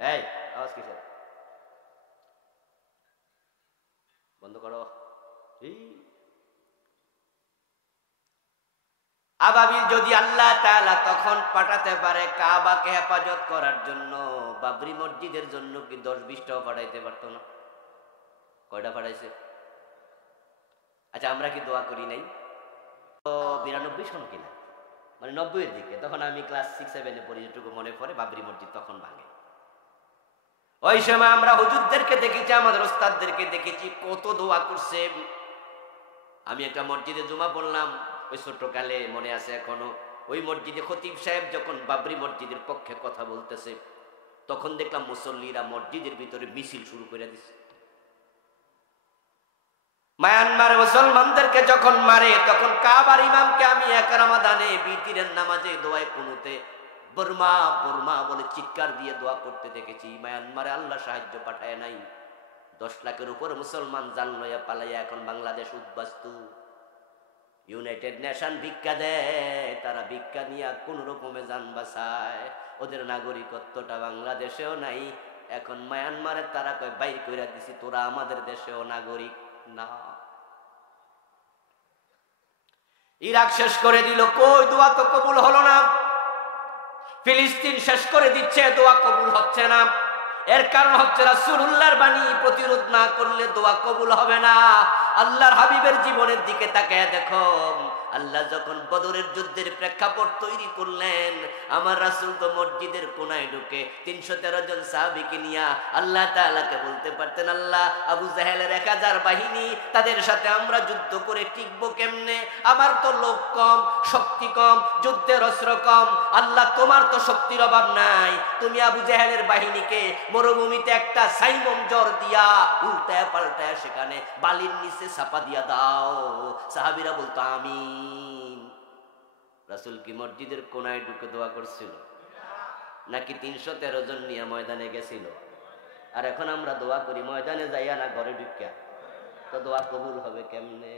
এই আওয়াজ কিসের? বন্ধ করো। আবাবিল যদি আল্লাহ তাআলা তখন পাঠাতে পারে কাবাকে হেফাজত করার জন্য, বাবরি মসজিদের জন্য কি 10-20টাও পাঠাইতে পারতো না? কয়টা পাঠাইছে? আচ্ছা, আমরা কি দোয়া করি নাই? তো 92 সন কিনা, মানে 90 এর দিকে, তখন আমি ক্লাস 6-7 পড়ি, যেটুকু মনে পড়ে বাবরি মসজিদ তখন ভাঙে। ওই সময় আমরা হুজুরদেরকে দেখেছি, আমাদের ওস্তাদদেরকে দেখেছি কত দোয়া করছে। আমি একটা মসজিদে জুমা পড়লাম, ওই ছোটকালে মনে আছে এখনো। ওই মসজিদে খতিব সাহেব যখন বাবরি মসজিদের পক্ষে কথা বলতেছে, তখন দেখলাম মুসল্লিরা মসজিদের ভিতরে মিছিল শুরু করে দিচ্ছে। মায়ানমারে মুসলমানদেরকে যখন মারে, তখন কাবার ইমামকে আমি এক রামাদানে বিতিরের নামাজে দোয়ায় কুনুতে বর্মা বর্মা বলে চিৎকার দিয়ে দোয়া করতে দেখেছি। মায়ানমারে আল্লাহ সাহায্য পাঠায় নাই। 10 লাখের উপর মুসলমান জান লইয়া পালাইয়া এখন বাংলাদেশ উদ্বাস্তু। ইউনাইটেড নেশন ভিক্ষা দেয়, তারা ভিক্ষা নিয়ে কোন রকমে জান বাঁচায়। ওদের নাগরিকত্বটা বাংলাদেশেও নাই। এখন মায়ানমারে তারা কয় বাইর কইরা দিছি, তোরা আমাদের দেশেও নাগরিক না। ইরাক শেষ করে দিল, কই দোয়া তো কবুল হলো না। ফিলিস্তিন শেষ করে দিচ্ছে, দোয়া কবুল হচ্ছে না। এর কারণ হচ্ছে রাসূলুল্লাহর বাণী প্রতিরোধ না করলে দোয়া কবুল হবে না। আল্লাহর হাবিবের জীবনের দিকে তাকায় দেখো, আল্লাহ যখন বদরের যুদ্ধের প্রেক্ষাপট তৈরি করলেন, আমার রাসূল তো মসজিদের কোনায় ঢুকে 313 জন সাহাবীকে নিয়ে আল্লাহ তাআলাকে বলতে পারতেন, আল্লাহ আবু জাহেলের 1000 বাহিনী, তাদের সাথে আমরা যুদ্ধ করে টিকবো কেমনে? আমার তো লোক কম, শক্তি কম, যুদ্ধের অস্ত্র কম। আল্লাহ তোমার তো শক্তির অভাব নাই, তুমি আবু জাহেলের বাহিনীকে মরুভূমিতে একটা সাইমম জ্বর দিয়া উল্টায় পাল্টায় সেখানে বালির নিচে চাপা দিয়া দাও। সাহাবীরা বলতো আমিন। রাসূল কি মসজিদের কোনায় ঢুকে দোয়া করছিল নাকি 313 জন নিয়ে ময়দানে গেছিল? আর এখন আমরা দোয়া করি ময়দানে যাইয়া না ঘরে ঢুকিয়া, তো দোয়া কবুল হবে কেমনে?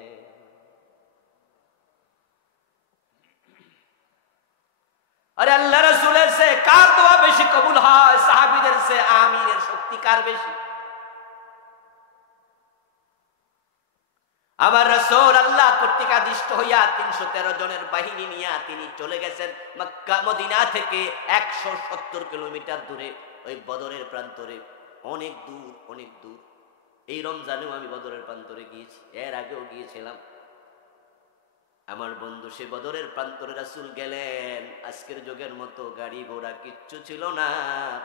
আরে আল্লাহ রাসূলের সে কার দোয়া বেশি কবুল হয়? সাহাবীদের সে আমিনের শক্তি কার বেশি? আমার রাসূল আল্লাহ কর্তৃক আদিষ্ট হইয়া 313 জনের বাহিনী নিয়ে তিনি চলে গেছেন মক্কা মদিনা থেকে 170 কিলোমিটার দূরে ওই বদরের প্রান্তরে। অনেক দূর, অনেক দূর। এই রমজানেও আমি বদরের প্রান্তরে গিয়েছি, এর আগেও গিয়েছিলাম। আমার বন্ধু, সে বদরের প্রান্তরে রাসূল গেলেন, আজকের যুগের মতো গাড়ি ঘোড়া কিচ্ছু ছিল না,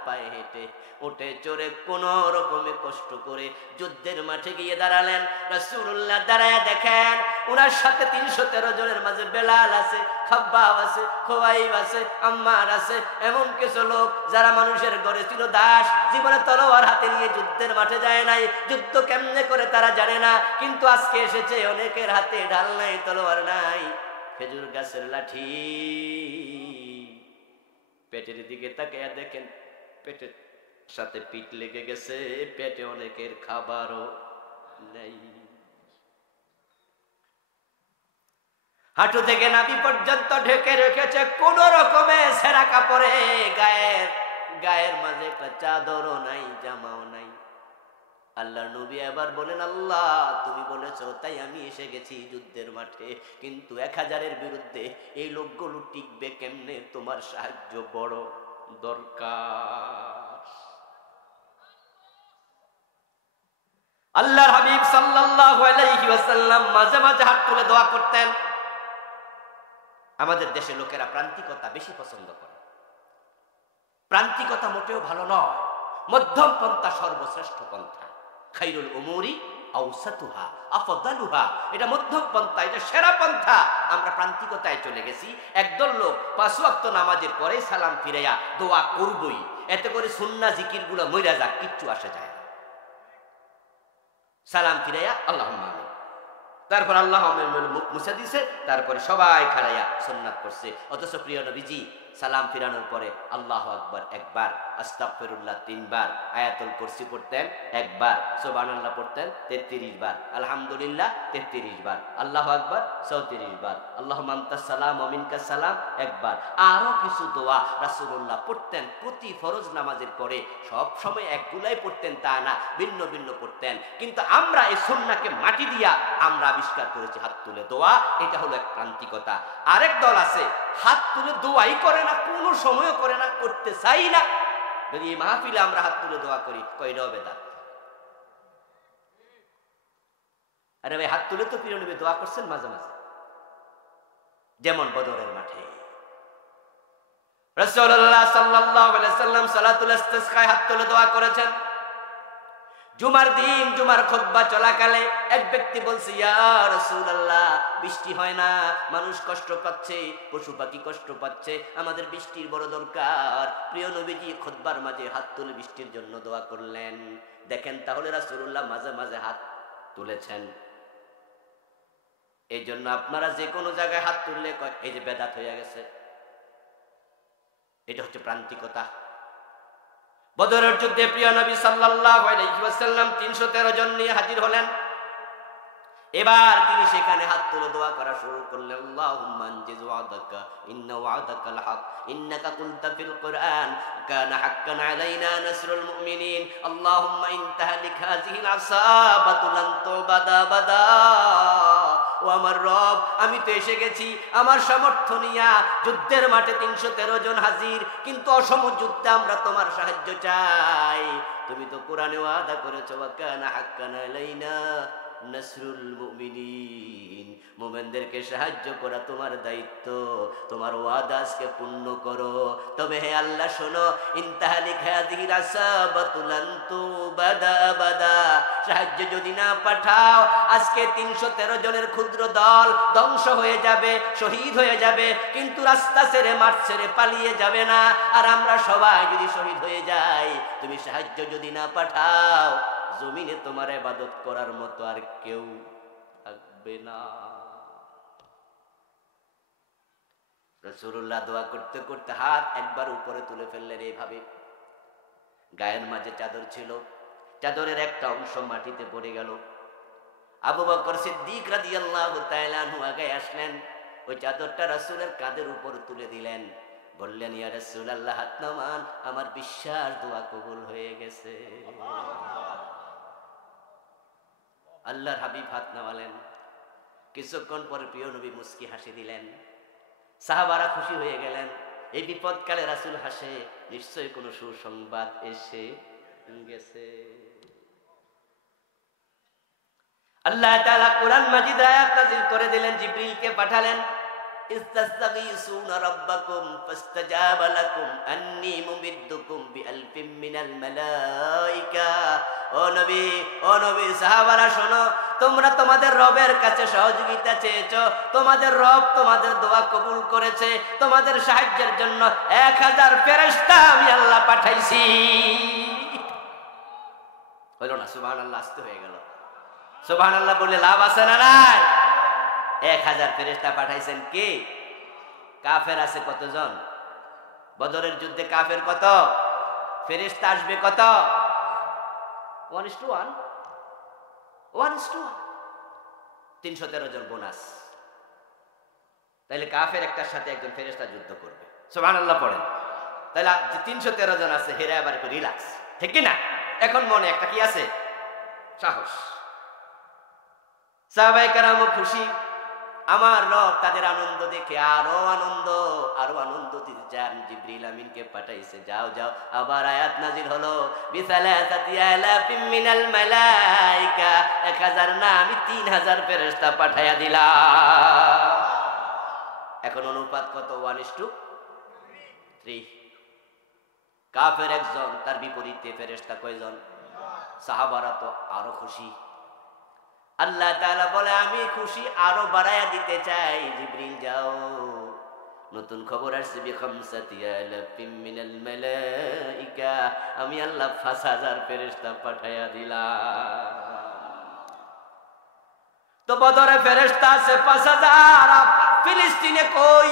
পায়ে হেঁটে উঠে চড়ে কোন রকমে কষ্ট করে যুদ্ধের মাঠে গিয়ে দাঁড়ালেন। রাসূলুল্লাহ দাঁড়ায় দেখেন ওনার সাথে 313 জনের মাঝে বেলাল আছে, খাব্বাব আছে, খুবাইব আছে, আম্মার আছে, এমন কিছু লোক যারা মানুষের ঘরে ছিল দাস, জীবনে তলোয়ার হাতে নিয়ে যুদ্ধের মাঠে যায় নাই, যুদ্ধ কেমনে করে তারা জানে না। কিন্তু আজকে এসেছে অনেকের হাতে ঢাল নাই, তলোয়ার নাই, খেজুর গাছের লাঠি। পেটের দিকে তাকিয়ে দেখেন পেটের সাথে পিঠ লেগে গেছে, পেটে অনেকের খাবারও নাই। হাঁটু থেকে নাভি পর্যন্ত ঢেকে রেখেছে কোন রকমে ছেঁড়া কাপড়ে, গায়ের মাঝে একটা চাদরও নাই, জামাও নাই। আল্লাহর নবী আবার বলেন, আল্লাহ তুমি বলেছো তাই আমি এসে গেছি যুদ্ধের মাঠে, কিন্তু 1000-এর বিরুদ্ধে এই লোকগুলো টিকবে কেমনে? তোমার সাহায্য বড় দরকার। আল্লাহর হাবিব সাল্লাল্লাহু আলাইহি ওয়াসাল্লাম মাঝে মাঝে হাত তুলে দোয়া করতেন। আমাদের দেশের লোকেরা প্রান্তিকতা বেশি পছন্দ করে। প্রান্তিকতা মোটেও ভালো নয়, মধ্যম পন্থা সর্বশ্রেষ্ঠ পন্থা। খাইরুল উমুরি আওসাতুহা আফদালুহা, এটা মধ্যম পন্থা, এটা সেরা পন্থা। আমরা প্রান্তিকতায় চলে গেছি। একদল লোক 5 ওয়াক্ত নামাজের পরে সালাম ফিরাইয়া দোয়া করবই, এতে করে সুন্নাহ জিকিরগুলো মইরা যাক, কিচ্ছু আসে যায় না। সালাম ফিরাইয়া আল্লাহুম্মা আমিন, তারপর আল্লাহ মুখ মুছে দিছে, তারপরে সবাই খাড়াইয়া সুন্নাত করছে। অথচ প্রিয় নবীজি সালাম ফিরানোর পরে আল্লাহু আকবার একবার, আস্তাগফিরুল্লাহ 3 বার, আয়াতুল কুরসি পড়তেন 1 বার, সুবহানাল্লাহ পড়তেন 33 বার, আলহামদুলিল্লাহ 33 বার, আল্লাহু আকবার 34 বার, আল্লাহুম্মা আনতাস সালাম ওয়া মিনকাস সালাম 1 বার। আরো কিছু দোয়া রাসূলুল্লাহ পড়তেন প্রতি ফরজ নামাজের পরে। সব সময় একগুলাই পড়তেন তা না, ভিন্ন ভিন্ন পড়তেন। কিন্তু আমরা এই সুন্নাহকে মাটি দিয়া আমরা আবিষ্কার করেছি হাত তুলে দোয়া। এটা হলো এক প্রান্তিকতা। আরেক দল আছে হাত তুলে দোয়াই করে না, কোনো সময়ও করে না, করতে চাই না। যদি এই মাহফিলে আমরা হাত তুলে দোয়া করি, কয়টাও বেদাত। আরে ভাই, হাত তুলে তো প্রিয় নবী দোয়া করছেন মাঝে মাঝে, যেমন বদরের মাঠে রাসূলুল্লাহ সাল্লাল্লাহু আলাইহি ওয়াসাল্লাম সালাতুল ইস্তিসকায় হাত তুলে দোয়া করেছেন। জুমার দিন জুমার খুতবা চলাকালে এক ব্যক্তি বলছে, ইয়া রাসূলুল্লাহ, বৃষ্টি হয় না, মানুষ কষ্ট পাচ্ছে, পশু পাখি কষ্ট পাচ্ছে, আমাদের বৃষ্টির বড় দরকার। প্রিয় নবীজি খুতবার মাঝে হাত তুলে বৃষ্টির জন্য দোয়া করলেন। দেখেন তাহলে রাসূলুল্লাহ মাঝে মাঝে হাত তুলেছেন। এই জন্য আপনারা যে কোনো জায়গায় হাত তুললে কয় এই যে বেদাত হয়ে গেছে, এটা হচ্ছে প্রান্তিকতা। বদরের যুদ্ধে প্রিয় নবী সাল্লাল্লাহু আলাইহি ওয়াসাল্লাম 313 জন নিয়ে হাজির হলেন। এবার তিনি সেখানে হাত তুলে দোয়া করা শুরু করলেন। আল্লাহুম্মা আনজিজ ওয়াদাকা ইন্না ওয়াদাকাল হক ইন্নাকা কুনতা ফিল কুরআন কানা হাক্কান আলাইনা নাসরুল মুমিনিন আল্লাহুম্মা ইনতাহলিক হাযিহিল আসাবাতু লান তুবাদা বাদা। ও আমার রব, আমি তো এসে গেছি আমার সামর্থ্য নিয়া, যুদ্ধের মাঠে 313 জন হাজির, কিন্তু অসম যুদ্ধে আমরা তোমার সাহায্য চাই। তুমি তো কোরআনে ওয়াদা করেছো, ওয়া কানা হাক্কান আলাইনা নাসরুল মুমিনিন, মুমিনদেরকে সাহায্য করা তোমার দায়িত্ব, তোমার ওয়াদা আজকে পূর্ণ করো। তবে হে আল্লাহ শোনো, ইনতাহালিক হাযিহিল আসাবাতু লান তুবাদা আবাদা, সাহায্য যদি না পাঠাও আজকে 313 জনের ক্ষুদ্র দল ধ্বংস হয়ে যাবে, শহীদ হয়ে যাবে, কিন্তু রাস্তা ছেড়ে মাঠ ছেড়ে পালিয়ে যাবে না। আর আমরা সবাই যদি শহীদ হয়ে যাই, তুমি সাহায্য যদি না পাঠাও, জমিনে তোমার ইবাদত করার মতো আর কেউ থাকবে না। রাসূলুল্লাহ দোয়া করতে করতে হাত একবার উপরে তুলে ফেললেন এইভাবে। গায়ের মাঝে চাদর ছিল, চাদরের একটা অংশ মাটিতে পড়ে গেল। আবু বকর সিদ্দিক রাদিয়াল্লাহু তাআলা আনহু আগে আসলেন, ওই চাদরটা রাসূলের কাঁধের উপর তুলে দিলেন। বললেন, ইয়া রাসূলুল্লাহ, হাত নামান, আমার বিশ্বাস দোয়া কবুল হয়ে গেছে। আল্লাহর হাবিব হাত নামালেন। কিছুক্ষণ পরে প্রিয় নবী মুস্কি হাসি দিলেন, সাহাবারা খুশি হয়ে গেলেন। এই বিপদকালে রাসূল হাসে, নিশ্চয়ই কোনো সুসংবাদ এসে গেছে। আল্লাহ তাআলা কোরআন মাজিদ আয়াত নাযিল করে দিলেন, জিবরিলকে পাঠালেন, ইস্তাগীসুনা রাব্বাকুম ফাস্তাজাবা লাকুম আন্নী মুমিদ্দুকুম বিআলফিম মিনাল মালায়েকা। ও নবী সাহাবারা শোনো, তোমরা তোমাদের রবের কাছে সহযোগিতা চেয়েছো, তোমাদের রব তোমাদের দোয়া কবুল করেছে, তোমাদের সাহায্যের জন্য 1000 ফেরেশতা আমি আল্লাহ পাঠাইছি। হলো না? সুবহানাল্লাহ, আস্তে হয়ে গেল। সুবহানাল্লাহ বললে লাভ আছে না নাই? 1000 ফেরেশতা পাঠাইছেন কে? কাফের আছে কতজন? বদরের যুদ্ধে কাফের কত? ফেরেশতা আসবে কত? 1:1 1:1 313 জন বোনাস। তাহলে কাফের একটার সাথে একজন ফেরেশতা যুদ্ধ করবে। সুবহানাল্লাহ পড়েন। তাহলে 313 জন আছে, হেরে আবার একটু রিল্যাক্স, ঠিক কি না? এখন মনে একটা কি আছে? সাহস। সাহাবায়ে কেরাম খুশি, আমার রব তাদের আনন্দ দেখে আরো আনন্দ দিতে চান। জিবরিল আমিনকে পাঠাইছে, যাও আবার আয়াত নাজিল হলো, বিসালাসাতি আলাফিম মিনাল মালায়েকা। 1000 না, আমি 3000 ফেরেশতা পাঠাইয়া দিলাম। এখন অনুপাত কত? 1:3। কাফের একজন, তার বিপরীতে ফেরেশতা কয়জন? সাহাবারা তো আরো খুশি। আল্লাহ তাআলা বলে, আমি খুশি আরো বাড়ায়া দিতে চাই। জিবরিল যাও, নতুন খবর আসছে, বিখামসাতি আলাফিম মিনাল মালায়েকা, আমি আল্লাহ 5000 ফেরেশতা পাঠাইয়া দিলাম। তো বদরে ফেরেশতা আছে 5000, ফিলিস্তিনে কই?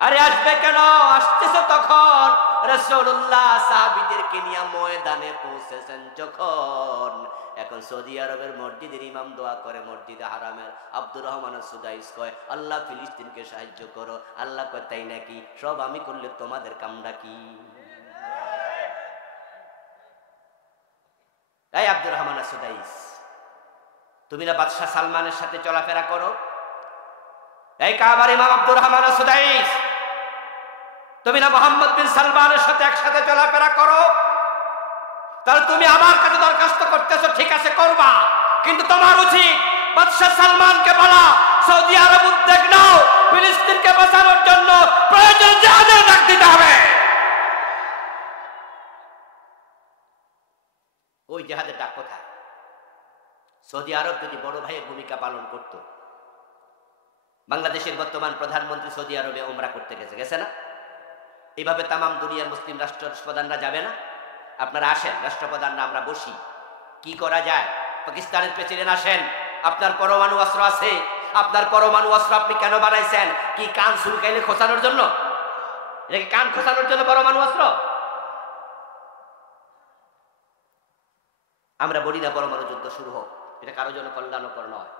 আরে আসবে কেন? আসতেছে তখন রাসূলুল্লাহ সাহাবীদেরকে নিয়ে ময়দানে পৌঁছেছেন যখন। এখন সৌদি আরবের মসজিদের ইমাম দোয়া করে, মসজিদে হারামের আব্দুর রহমান সুদাইস কয়, আল্লাহ ফিলিস্তিনকে সাহায্য করো। আল্লাহ কয়, তাই নাকি? সব আমি করলে তোমাদের কামটা কি? এই আব্দুর রহমান সুদাইস, তুমি না বাদশাহ সালমানের সাথে চলাফেরা করো? এই কাবার ইমাম আব্দুর রহমান সুদাইস, তুমি না মোহাম্মদ বিন সালমানের সাথে একসাথে চলাফেরা করো? তাহলে তুমি আমার কাছে দরখাস্ত করতেছো, ঠিক আছে করবা, কিন্তু তোমার উচিত বাদশাহ সালমানকে বলা, সৌদি আরব উদ্যোগ নাও, ফিলিস্তিনকে বাঁচানোর জন্য প্রয়োজন জিহাদের ডাক দিতে হবে। ওই জিহাদের ডাক কোথায়? সৌদি আরব যদি বড় ভাইয়ের ভূমিকা পালন করত। বাংলাদেশের বর্তমান প্রধানমন্ত্রী সৌদি আরবে উমরা করতে গেছে না? এইভাবে তামাম দুনিয়ার মুসলিম রাষ্ট্রপ্রধানরা যাবে না? আপনারা আসেন, রাষ্ট্রপ্রধানরা আমরা বসি, কি করা যায়? পাকিস্তানের প্রেসিডেন্ট আসেন, আপনার পরমাণু অস্ত্র আছে, আপনার পরমাণু অস্ত্র আপনি কেন বানাইছেন? কি কান সুলকাইলে খোঁচানোর জন্য? এটা কি কান খোঁচানোর জন্য পরমাণু অস্ত্র? আমরা বলি না পরমাণু যুদ্ধ শুরু হোক, এটা কারোর জন্য কল্যাণকর নয়,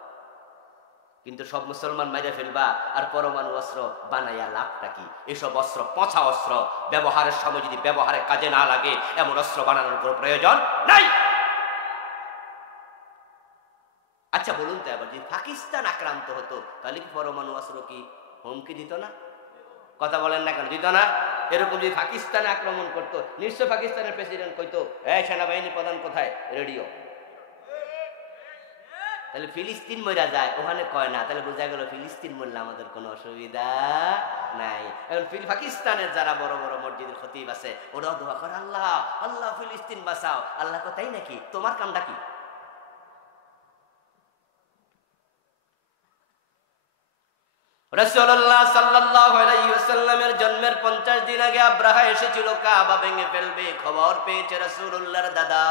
কিন্তু সব মুসলমান মাইরে ফেলবা আর পরমাণু অস্ত্র বানাইয়া লাভটা কি? এসব অস্ত্র পচা অস্ত্র, ব্যবহারের সময় যদি ব্যবহারে কাজে না লাগে এমন অস্ত্র বানানোর কোনো প্রয়োজন নাই। আচ্ছা বলুন তো, এবার যদি পাকিস্তান আক্রান্ত হতো তাহলে কি পরমাণু অস্ত্র কি হুমকি দিত না? কথা বলেন না কেন? দিত না? এরকম যদি পাকিস্তানে আক্রমণ করতো, নিশ্চয় পাকিস্তানের প্রেসিডেন্ট কইতো, এই সেনাবাহিনী প্রধান কোথায়? রেডিও। তাহলে ফিলিস্তিন মরা যায়, ওখানে কয় না, তাহলে বোঝা গেল ফিলিস্তিন মরলে আমাদের কোনো অসুবিধা নাই। এখন পাকিস্তানের যারা বড় বড় মসজিদের খতিব আছে, ওরাও দোয়া করে, আল্লাহ আল্লাহ ফিলিস্তিন বাঁচাও। আল্লাহ কয়, তাই নাকি? তোমার কামটা কি? রাসূলুল্লাহ সাল্লাল্লাহু আলাইহি ওয়াসাল্লামের জন্মের 50 দিন আগে আব্রাহা এসেছিল কাবা ভেঙে ফেলবে। খবর পেয়েছে রাসূলুল্লাহর দাদা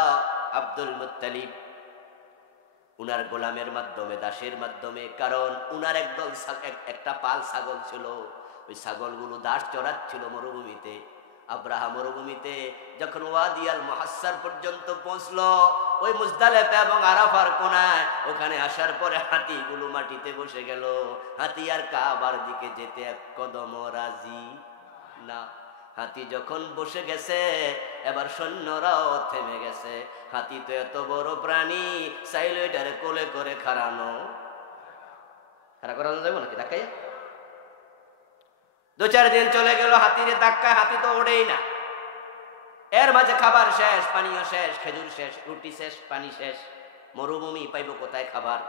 আব্দুল মুত্তালিব, উনার গোলামের মাধ্যমে, দাসের মাধ্যমে। কারণ উনার একদল একটা পাল ছাগল ছিল, ওই ছাগলগুলো দাস চড়াচ্ছিল মরুভূমিতে। আব্রাহা মরুভূমিতে যখন ওয়াদি আল মুহাসসার পর্যন্ত পৌঁছলো, ওই মুজদালিফা এবং আরাফার কোনায়, ওখানে আসার পরে হাতিগুলো মাটিতে বসে গেল। হাতি আর কাবার দিকে যেতে এক কদম রাজি না। হাতি যখন বসে গেছে এবার সৈন্যরাও থেমে গেছে। হাতি তো এত বড় প্রাণী, চাইলে এটারে কোলে করে খাড়া করানো যাবে নাকি ধাক্কাইয়া? 2-4 দিন চলে গেল, হাতিরে ধাক্কা, হাতি তো ওড়েই না। এর মাঝে খাবার শেষ, পানীয় শেষ, খেজুর শেষ, রুটি শেষ, পানি শেষ, মরুভূমি, পাইব কোথায় খাবার?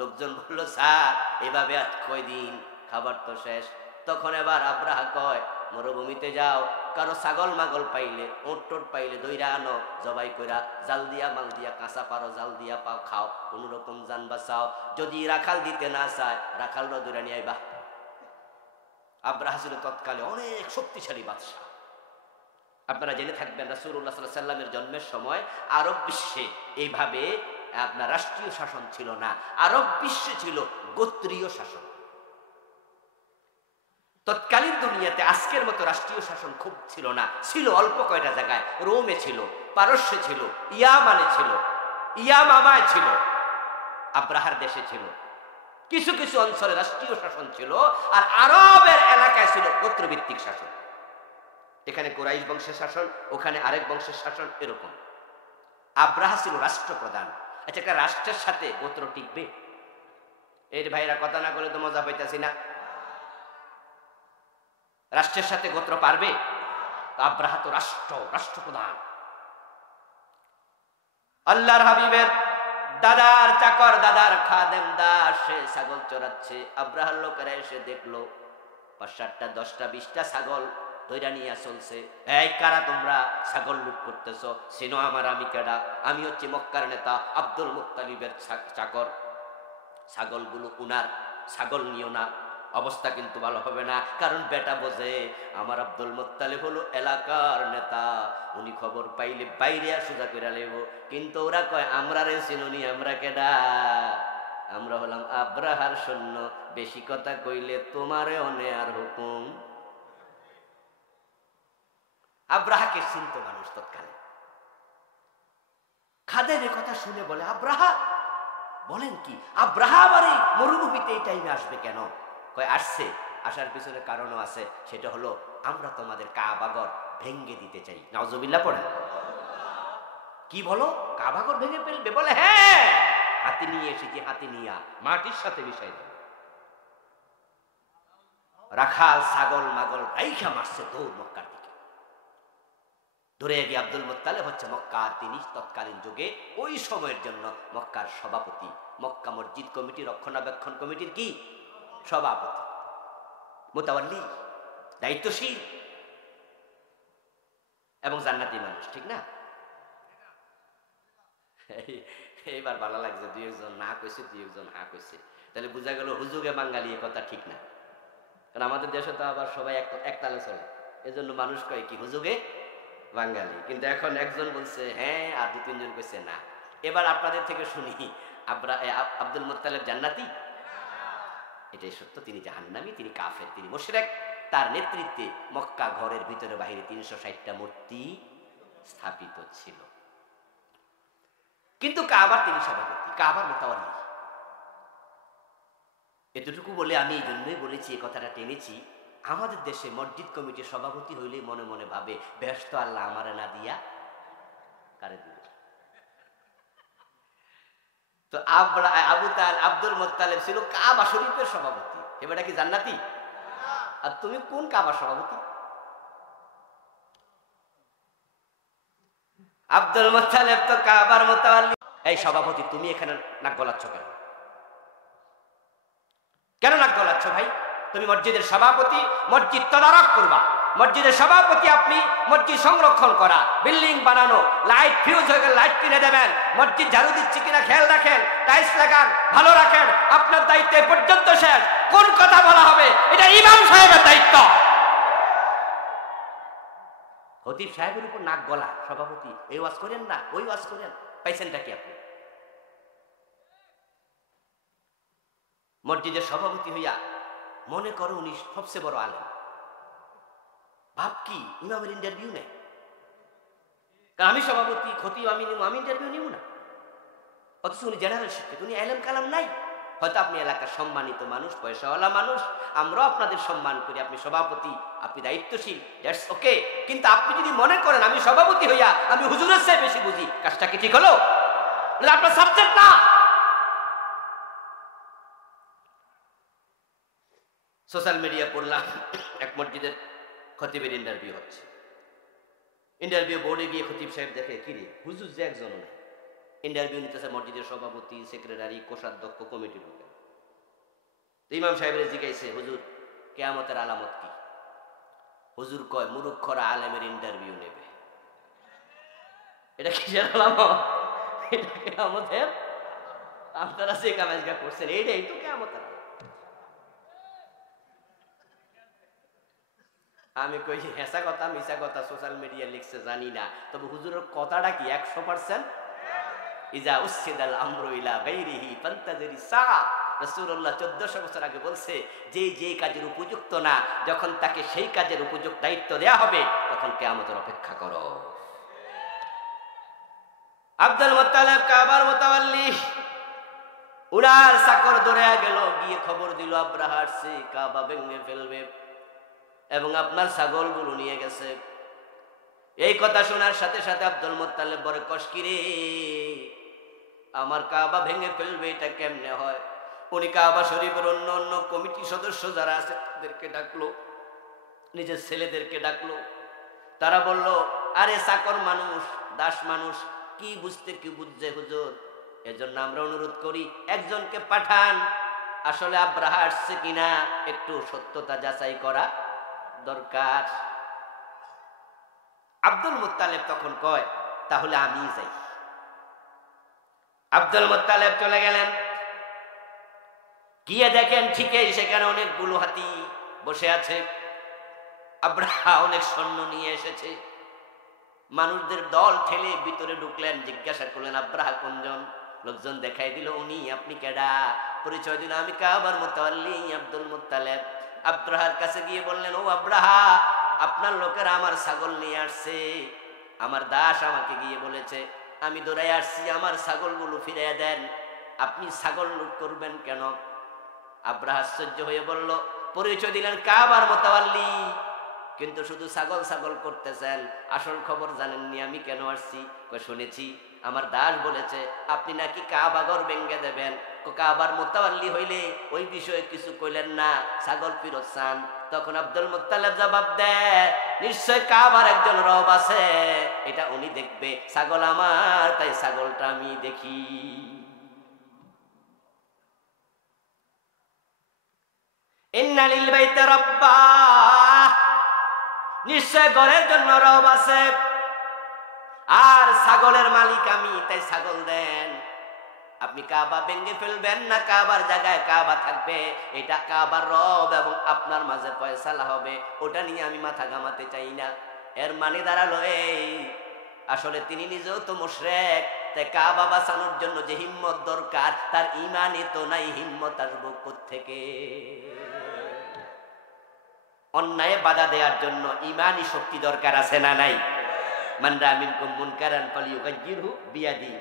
লোকজন বলল, স্যার এভাবে আজ কয়দিন, খাবার তো শেষ। তখন এবার আব্রাহা কয়, মরুভূমিতে যাও, কারো ছাগল মাগল পাইলে, ওট টোট পাইলে দইরা আনো, জবাই কইরা জাল দিয়া মাল দিয়া, কাঁচা পারো জাল দিয়া পাও, খাও, কোন রকম জান বাঁচাও। যদি রাখাল দিতে না চায়, রাখালরা দইরা নিয়ে আইবা। আব্রাহা ছিল তৎকালে অনেক শক্তিশালী বাদশা। আপনারা জেনে থাকবেন রাসূলুল্লাহ সাল্লাল্লাহু আলাইহি ওয়াসাল্লামের জন্মের সময় আরব বিশ্বে এইভাবে আপনার রাষ্ট্রীয় শাসন ছিল না, আরব বিশ্বে ছিল গোত্রীয় শাসন। তৎকালীন দুনিয়াতে আজকের মতো রাষ্ট্রীয় শাসন খুব ছিল না, ছিল অল্প কয়টা জায়গায়। রোমে ছিল, পারস্যে ছিল, ইয়ামানে ছিল, ইয়ামামায় ছিল, আব্রাহার দেশে ছিল। কিছু কিছু অঞ্চলে রাষ্ট্রীয় শাসন ছিল, আর আরবের এলাকায় ছিল গোত্রভিত্তিক শাসন। এখানে কুরাইশ বংশের শাসন, ওখানে আরেক বংশের শাসন, এরকম। আব্রাহা ছিল রাষ্ট্রপ্রধান। আচ্ছা, একটা রাষ্ট্রের সাথে গোত্র টিকবে? এর ভাইরা কথা না বলে তো মজা পাইতেছি না। রাষ্ট্রের সাথে গোত্র পারবে? আব্রাহা তো রাষ্ট্রপ্রধান। আল্লাহর হাবিবের দাদার চাকর, দাদার খাদেম দাস, সে ছাগল চড়াচ্ছে। আব্রাহার লোকেরা এসে দেখলো 5-7টা 10টা 20টা ছাগল ধইরা নিয়ে চলছে। এই কারা তোমরা? ছাগল লুট করতেছ? চিনো আমার? আমি কেডা? আমি হচ্ছে মক্কার নেতা আব্দুল মুত্তালিবের চাকর। ছাগলগুলো উনার, ছাগল নিও না, অবস্থা কিন্তু ভালো হবে না। কারণ বেটা বোঝে আমার আব্দুল মুত্তালিব হলো এলাকার নেতা, উনি খবর পাইলে বাইরে সোজা করে লেব। কিন্তু ওরা কয়, আমরা রে চিনুনি, আমরা কেডা? আমরা হলাম আব্রাহার সৈন্য, বেশি কথা কইলে তোমারে অনেয়ার হুকুম। আব্রাহাকে চিনত মানুষ তৎকালে। খাদেম এ কথা শুনে বলে, আব্রাহা? বলেন কি? আব্রাহা আবার এই মরুভূমিতে এই টাইমে আসবে কেন? কয়, আসছে, আসার পিছনে কারণও আছে। সেটা হলো, আমরা তোমাদের কাবাঘর ভেঙ্গে দিতে চাই। নাউজুবিল্লাহ পড়ে। কি বলো? কাবাঘর ভেঙে ফেলবে? বলে, হ্যাঁ, হাতি নিয়ে এসেছি, হাতি নিয়া মাটির সাথে মিশাই দেবে। রাখাল ছাগল মাগল রাইখা মারছে দৌড় মক্কার দিকে। ধরে গিয়ে আব্দুল মুত্তালিব হচ্ছে মক্কার, তিনি তৎকালীন যুগে ওই সময়ের জন্য মক্কার সভাপতি, মক্কা মসজিদ কমিটি রক্ষণাবেক্ষণ কমিটির কি সভাপতি, মুতাওয়াল্লি, দায়িত্বশীল এবং জান্নাতি মানুষ, ঠিক না? এইবার ভালো লাগছে, 2-1 না কইছে, 2-1 হা কইছে। তাহলে বোঝা গেল হুজুগে বাঙালি এ কথা ঠিক না। কারণ আমাদের দেশে তো আবার সবাই একতালে চলে, এজন্য মানুষ কয় কি হুজুগে বাঙালি। কিন্তু এখন একজন বলছে হ্যাঁ, আর 2-3 জন কইছে না। এবার আপনাদের থেকে শুনি, আব্দুল মুত্তালিব জান্নাতি? এটাই সত্য, তিনি জাহান্নামী, তিনি কাফের, তিনি মুশরিক। তার নেতৃত্বে মক্কা ঘরের ভিতরে বাহিরে 360টা মূর্তি স্থাপিত ছিল। কিন্তু কাবার তিনি সভাপতি, কাবার মুতাওয়াল্লি। এতটুকু বলে আমি এই জন্যই বলেছি, এই কথাটা টেনেছি, আমাদের দেশে মসজিদ কমিটির সভাপতি হইলে মনে মনে ভাবে, ব্যস্ত আল্লাহ আমারে না দিয়া কারে দিবে। তো আব্দুল মুত্তালিব ছিল কাবা শরীফের সভাপতি। এবারে কি জান্নাতি? আর তুমি কোন কাবার সভাপতি? আব্দুল মুত্তালিব তো কাবার মুতাওয়াল্লি। এই সভাপতি, তুমি এখানে নাক গলাচ্ছ কেন? কেন নাক গলাচ্ছ ভাই? তুমি মসজিদের সভাপতি, মসজিদ তদারক করবা। মসজিদের সভাপতি আপনি, মসজিদ সংরক্ষণ করা, বিল্ডিং বানানো, লাইট ফিউজ হয়ে গেলে লাইট কিনে দেবেন, মসজিদ ঝাড়ু দিচ্ছে কিনা খেয়াল রাখেন, টাইলস লাগান, ভালো রাখেন, আপনার দায়িত্ব পর্যন্ত শেষ। কোন কথা বলা হবে এটা ইমাম সাহেবের দায়িত্ব। খতিব সাহেবের উপর নাক গলা সভাপতি, এই ওয়াজ করেন না, ওই ওয়াজ করেন, পাইছেনটা কি আপনি? মসজিদের সভাপতি হইয়া মনে করো উনি সবচেয়ে বড় আলেম, ভাব কি ইমামের ইন্টারভিউ নেই? কারণ আমি সভাপতি, খতিব আমি নিব, আমি ইন্টারভিউ নিব না। অথচ উনি জেনারেল শিক্ষিত, উনি আলেম কালাম নাই, হয়তো আপনি এলাকার সম্মানিত মানুষ, পয়সাওয়ালা মানুষ, আমরাও আপনাদের সম্মান করি, আপনি সভাপতি, আপনি দায়িত্বশীল, দ্যাটস ওকে। কিন্তু আপনি যদি মনে করেন আমি সভাপতি হইয়া আমি হুজুরের চেয়ে বেশি বুঝি, কাজটা কি ঠিক হলো? আপনার সাবজেক্ট না। সোশ্যাল মিডিয়া পড়লাম এক মসজিদের খতিবের ইন্টারভিউ হচ্ছে। ইন্টারভিউ বোর্ডে গিয়ে খতিব সাহেব দেখে কি রে হুজুর যে একজন না, ইন্টারভিউ নিতেছে মসজিদের সভাপতি, সেক্রেটারি, কোষাধ্যক্ষ, কমিটির লোক। ইমাম সাহেবের জিজ্ঞাসা, হুজুর কিয়ামতের আলামত কি? হুজুর কয় মুরুক্ষরা আলেমের ইন্টারভিউ নেবে। এটা কিসের আলামত? এটা কিয়ামতের। আপনারা যে কাজটা করছেন এইটাই তো কিয়ামতের আলামত। আমি কই হেসা কথা মিশা কথা সোশ্যাল মিডিয়া লিখছে জানি না, তবে হুজুরের কথাটা কি 100%? ইজা উসিদাল আমরু ইলা গায়রিহি ফান্তাজিরি সা। রাসূলুল্লাহ 1400 বছর আগে বলছে যে কাজের উপযুক্ত না, যখন তাকে সেই কাজের উপযুক্ত দায়িত্ব দেয়া হবে তখন কিয়ামতের অপেক্ষা করো। আব্দুল মুত্তালিব কাবার মুতাওয়াল্লি, উনার চাকর দৌড়ে গেল, গিয়ে খবর দিল আব্রাহা আসছে, কাবা ভেঙে ফেলবে এবং আপনার ছাগলগুলো নিয়ে গেছে। এই কথা শোনার সাথে সাথে আব্দুল মুত্তালিব বলে কষ্কিরে, আমার কাবা ভেঙে ফেলবে, এটা কেমনে হয়? উনি কাবা শরীফের অন্য অন্য কমিটি সদস্য যারা আছে তাদেরকে ডাকলো, নিজের ছেলেদেরকে ডাকলো। তারা বলল, আরে চাকর মানুষ, দাস মানুষ, কি বুঝতে কি বুঝছে হুজুর, এজন্য আমরা অনুরোধ করি একজনকে পাঠান, আসলে আব্রাহা আসছে কিনা একটু সত্যতা যাচাই করা দরকার। আব্দুল মুত্তালিব তখন কয়, তাহলে আমি যাই। আব্দুল মুত্তালিব চলে গেলেন, গিয়ে দেখেন ঠিকই সেখানে অনেকগুলো হাতি বসে আছে। আব্রাহা অনেক সৈন্য নিয়ে এসেছে। মানুষদের দল ঠেলে ভিতরে ঢুকলেন, জিজ্ঞাসা করলেন আব্রাহা কোনজন? লোকজন দেখাই দিল উনি। আপনি কেডা? পরিচয় দিল, আমি কাবার মুতাওয়াল্লি আব্দুল মুত্তালিব। আব্রাহার কাছে গিয়ে বললেন, ও আব্রাহা, আপনার লোকেরা আমার ছাগল নিয়ে আসছে, আমার দাস আমাকে গিয়ে বলেছে, আমি দৌড়াই আসছি, আমার ছাগলগুলো ফিরিয়ে দেন। আপনি ছাগল লুট করবেন কেন? আব্রাহা আশ্চর্য হয়ে বলল, পরিচয় দিলেন কাবার মুতাওয়াল্লি, কিন্তু শুধু ছাগল ছাগল করতেছেন, আসল খবর জানেননি আমি কেন আসছি? শুনেছি আমার দাস বলেছে আপনি নাকি কাবা ঘর ভেঙে দেবেন। কাবার মুতাওয়াল্লি হইলে ওই বিষয়ে কিছু কইলেন না, ছাগল ফিরত চান। তখন আব্দুল মুত্তালিব জবাব দেয়, নিশ্চয় কাবার একজন রব আছে, এটা উনি দেখবে, ছাগল আমার, তাই ছাগলটা আমি দেখি। ইন্না লিল বাইতি রাব্বা, নিশ্চয় ঘরের জন্য রব আছে, আর ছাগলের মালিক আমি, তাই ছাগল দেন। আপনি কাবা ভেঙে ফেলবেন না, কাবার জায়গায় কাবা থাকবে, এটা কাবার রব এবং আপনার মাঝে ফয়সালা হবে, ওটা নিয়ে আমি মাথা ঘামাতে চাই না। এর মানে দাঁড়ালো এই, আসলে তিনি নিজেও তো মুশরিক, তাই কাবা বাঁচানোর জন্য যে হিম্মত দরকার তার ঈমানই তো নাই, হিম্মত আসবে কোত্থেকে? অন্যায় বাধা দেওয়ার জন্য ঈমানি শক্তি দরকার আছে না নাই? মান রা মিনকুম মুনকারান ফালিয়ুগাইয়িরহু বিয়াদি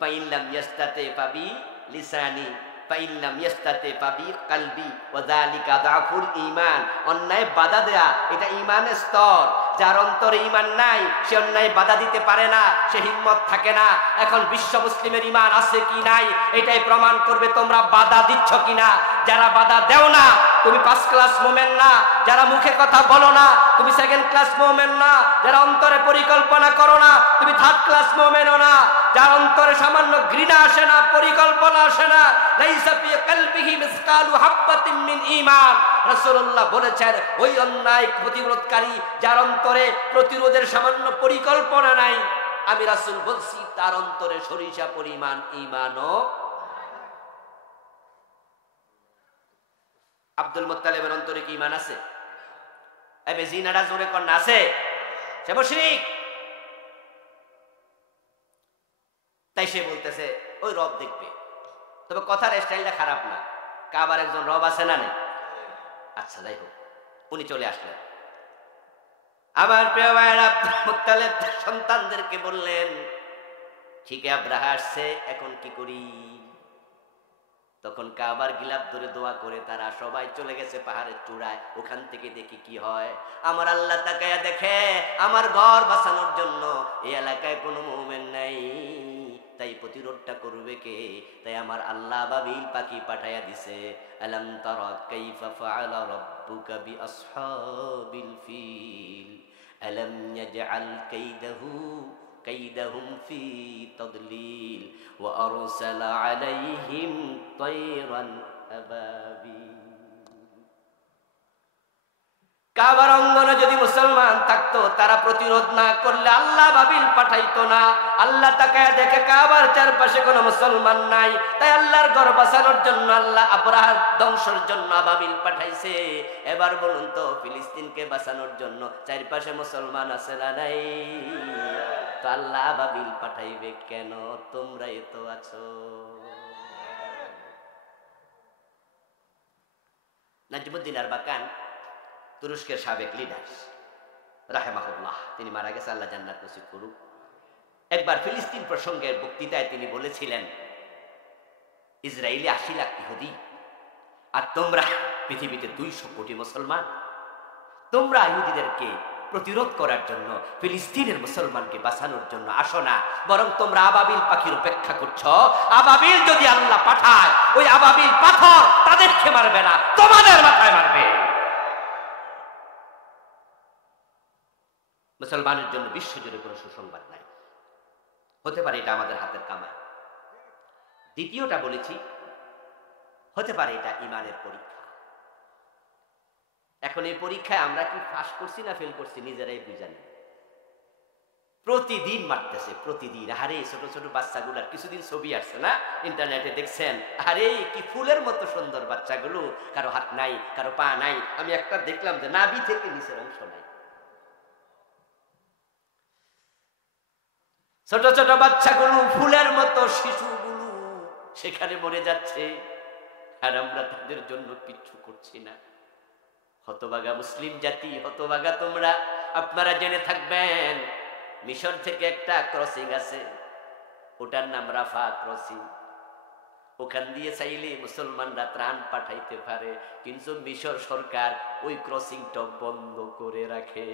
ফাইন লাম ইয়াস্তাতি ফাবি লিসানি ফাইন লাম ইয়াস্তাতি ফাবি কলবি ওয়া যালিকা দাফুল ঈমান। অন্যায় বাধা দেয়া এটা ঈমানের স্তর। যার অন্তরে ঈমান নাই সে অন্যায় বাধা দিতে পারে না, সে হিম্মত থাকে না। এখন বিশ্ব মুসলিমের ঈমান আছে কি নাই এটাই প্রমাণ করবে তোমরা বাধা দিচ্ছ কিনা। যারা বাধা দেও না তুমি ফার্স্ট ক্লাস মুমিন না, যারা মুখে কথা বলো না তুমি সেকেন্ড ক্লাস মুমিন না, যারা অন্তরে পরিকল্পনা করো না তুমি থার্ড ক্লাস মুমিনও না, যার অন্তরে সামান্য ঘৃণা আসে না, পরিকল্পনা আসে না, লাইসা ফি কলবিহি মিসকালু হাববাতিন মিন ঈমান। রাসূলুল্লাহ বলেছেন ওই অন্যায় প্রতিরোধকারী যার অন্তরে প্রতিরোধের সামান্য পরিকল্পনা নাই, আমি রাসূল বলছি তার অন্তরে সরিষা পরিমাণ ঈমানও। আব্দুল মুত্তালিবের অন্তরে কি ঈমান আছে? এবে জিনারা জোরে কোন আছে? সে মুশরিক। তাই সে বলতেছে ওই রব দেখবে, তবে কথার স্টাইলটা খারাপ না, কাবার একজন রব আছে না নেই? আচ্ছা যাই হোক, উনি চলে আসলেন। আমার প্রিয় ভাইরা, মুত্তালিব সন্তানদেরকে বললেন ঠিক আব্রাহা আসছে, এখন কি করি? তখন কাবার গিলাফ ধরে দোয়া করে তারা সবাই চলে গেছে পাহাড়ের চূড়ায়। ওখান থেকে দেখি কি হয়। আমার আল্লাহ তাকায়া দেখে আমার ঘর বাঁচানোর জন্য এই এলাকায় কোনো মুমিন নাই, তাই প্রতিরোধটা করবে কে? তাই আমার আল্লাহ আবাবিল পাখি পাঠায়া দিছে। আলাম তারা কাইফা ফাআলা রাব্বুকা বিআসহাবিল ফিল আলাম ইয়াজআল কাইদাহুম ফি তাদলিল ওয়া আরসালা আলাইহিম তায়রান আবাবিল। কাবার অঙ্গনে যদি মুসলমান থাকতো, তারা প্রতিরোধ না করলে আল্লাহ আবাবিল পাঠাইতো না। আল্লাহ তাকায়া দেখে কাবার চারপাশে কোনো মুসলমান নাই, তাই আল্লাহর ঘর বাঁচানোর জন্য আল্লাহ আবরাহার ধ্বংসের জন্য আবাবিল পাঠাইছে। এবার বলুন তো, ফিলিস্তিনকে বাঁচানোর জন্য চারপাশে মুসলমান আছে না নাই? তো আল্লাহ আবাবিল পাঠাইবে কেন? তোমরাই তো আছো। নাজমুদ্দিন আরবাকান তুরস্কের সাবেক লিডার রাহেমাহুল্লাহ, তিনি মারা গেছে, আল্লাহ জান্নাত নসিব করুক। একবার ফিলিস্তিন প্রসঙ্গের বক্তৃতায় তিনি বলেছিলেন, ইসরায়েলে ৮০ লাখ ইহুদি আর তোমরা পৃথিবীতে ২০০ কোটি মুসলমান, তোমরা ইহুদিদেরকে প্রতিরোধ করার জন্য, ফিলিস্তিনের মুসলমানকে বাঁচানোর জন্য আসো না, বরং তোমরা আবাবিল পাখির অপেক্ষা করছো। আবাবিল যদি আল্লাহ পাঠায়, ওই আবাবিল পাথর তাদেরকে মারবে না, তোমাদের মাথায় মারবে। মুসলমানের জন্য বিশ্বজুড়ে কোনো সুসংবাদ নাই। হতে পারে এটা আমাদের হাতের কামাই। দ্বিতীয়টা বলেছি, হতে পারে এটা ইমানের পরীক্ষা। এখন এই পরীক্ষায় আমরা কি পাস করছি না ফেল করছি নিজেরাই বুঝানি। প্রতিদিন মারতেছে, প্রতিদিন। আরে ছোট ছোট বাচ্চাগুলার কিছুদিন ছবি আসছে না ইন্টারনেটে, দেখছেন? আরে কি ফুলের মতো সুন্দর বাচ্চাগুলো, কারো হাত নাই, কারো পা নাই। আমি একটা দেখলাম যে নাভি থেকে নিচের অংশ নাই। ছোট ছোট বাচ্চাগুলো, ফুলের মতো শিশুগুলো সেখানে মরে যাচ্ছে, আর আমরা তাদের জন্য কিচ্ছু করছি না। হতভাগা মুসলিম জাতি, হতভাগা তোমরা। আপনারা জেনে থাকবেন, মিশর থেকে একটা ক্রসিং আছে, ওটার নাম রাফা ক্রসিং। ওখান দিয়ে চাইলে মুসলমানরা ত্রাণ পাঠাইতে পারে, কিন্তু মিশর সরকার ওই ক্রসিংটা বন্ধ করে রাখে।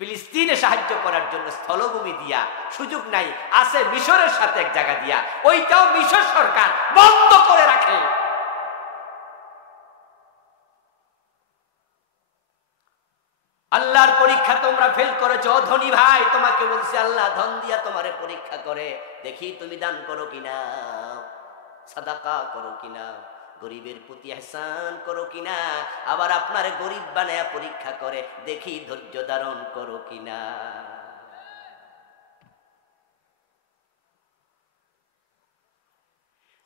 ফিলিস্তিনে সাহায্য করার জন্য স্থলভূমি দিয়া সুযোগ নাই, আছে মিশরের সাথে এক জায়গা দিয়া, ওইটাও মিশর সরকার বন্ধ করে রাখে। আল্লাহর পরীক্ষা তোমরা ফেল করেছো। ধনী ভাই, তোমাকে বলছি আল্লাহ ধন দিয়া তোমারে পরীক্ষা করে, দেখি তুমি দান করো কিনা, সাদাকা করো কিনা, গরিবের প্রতি ইহসান করো কিনা। আবার আপনারে গরিব বানায়া পরীক্ষা করে, দেখি ধৈর্য ধারণ করো কিনা।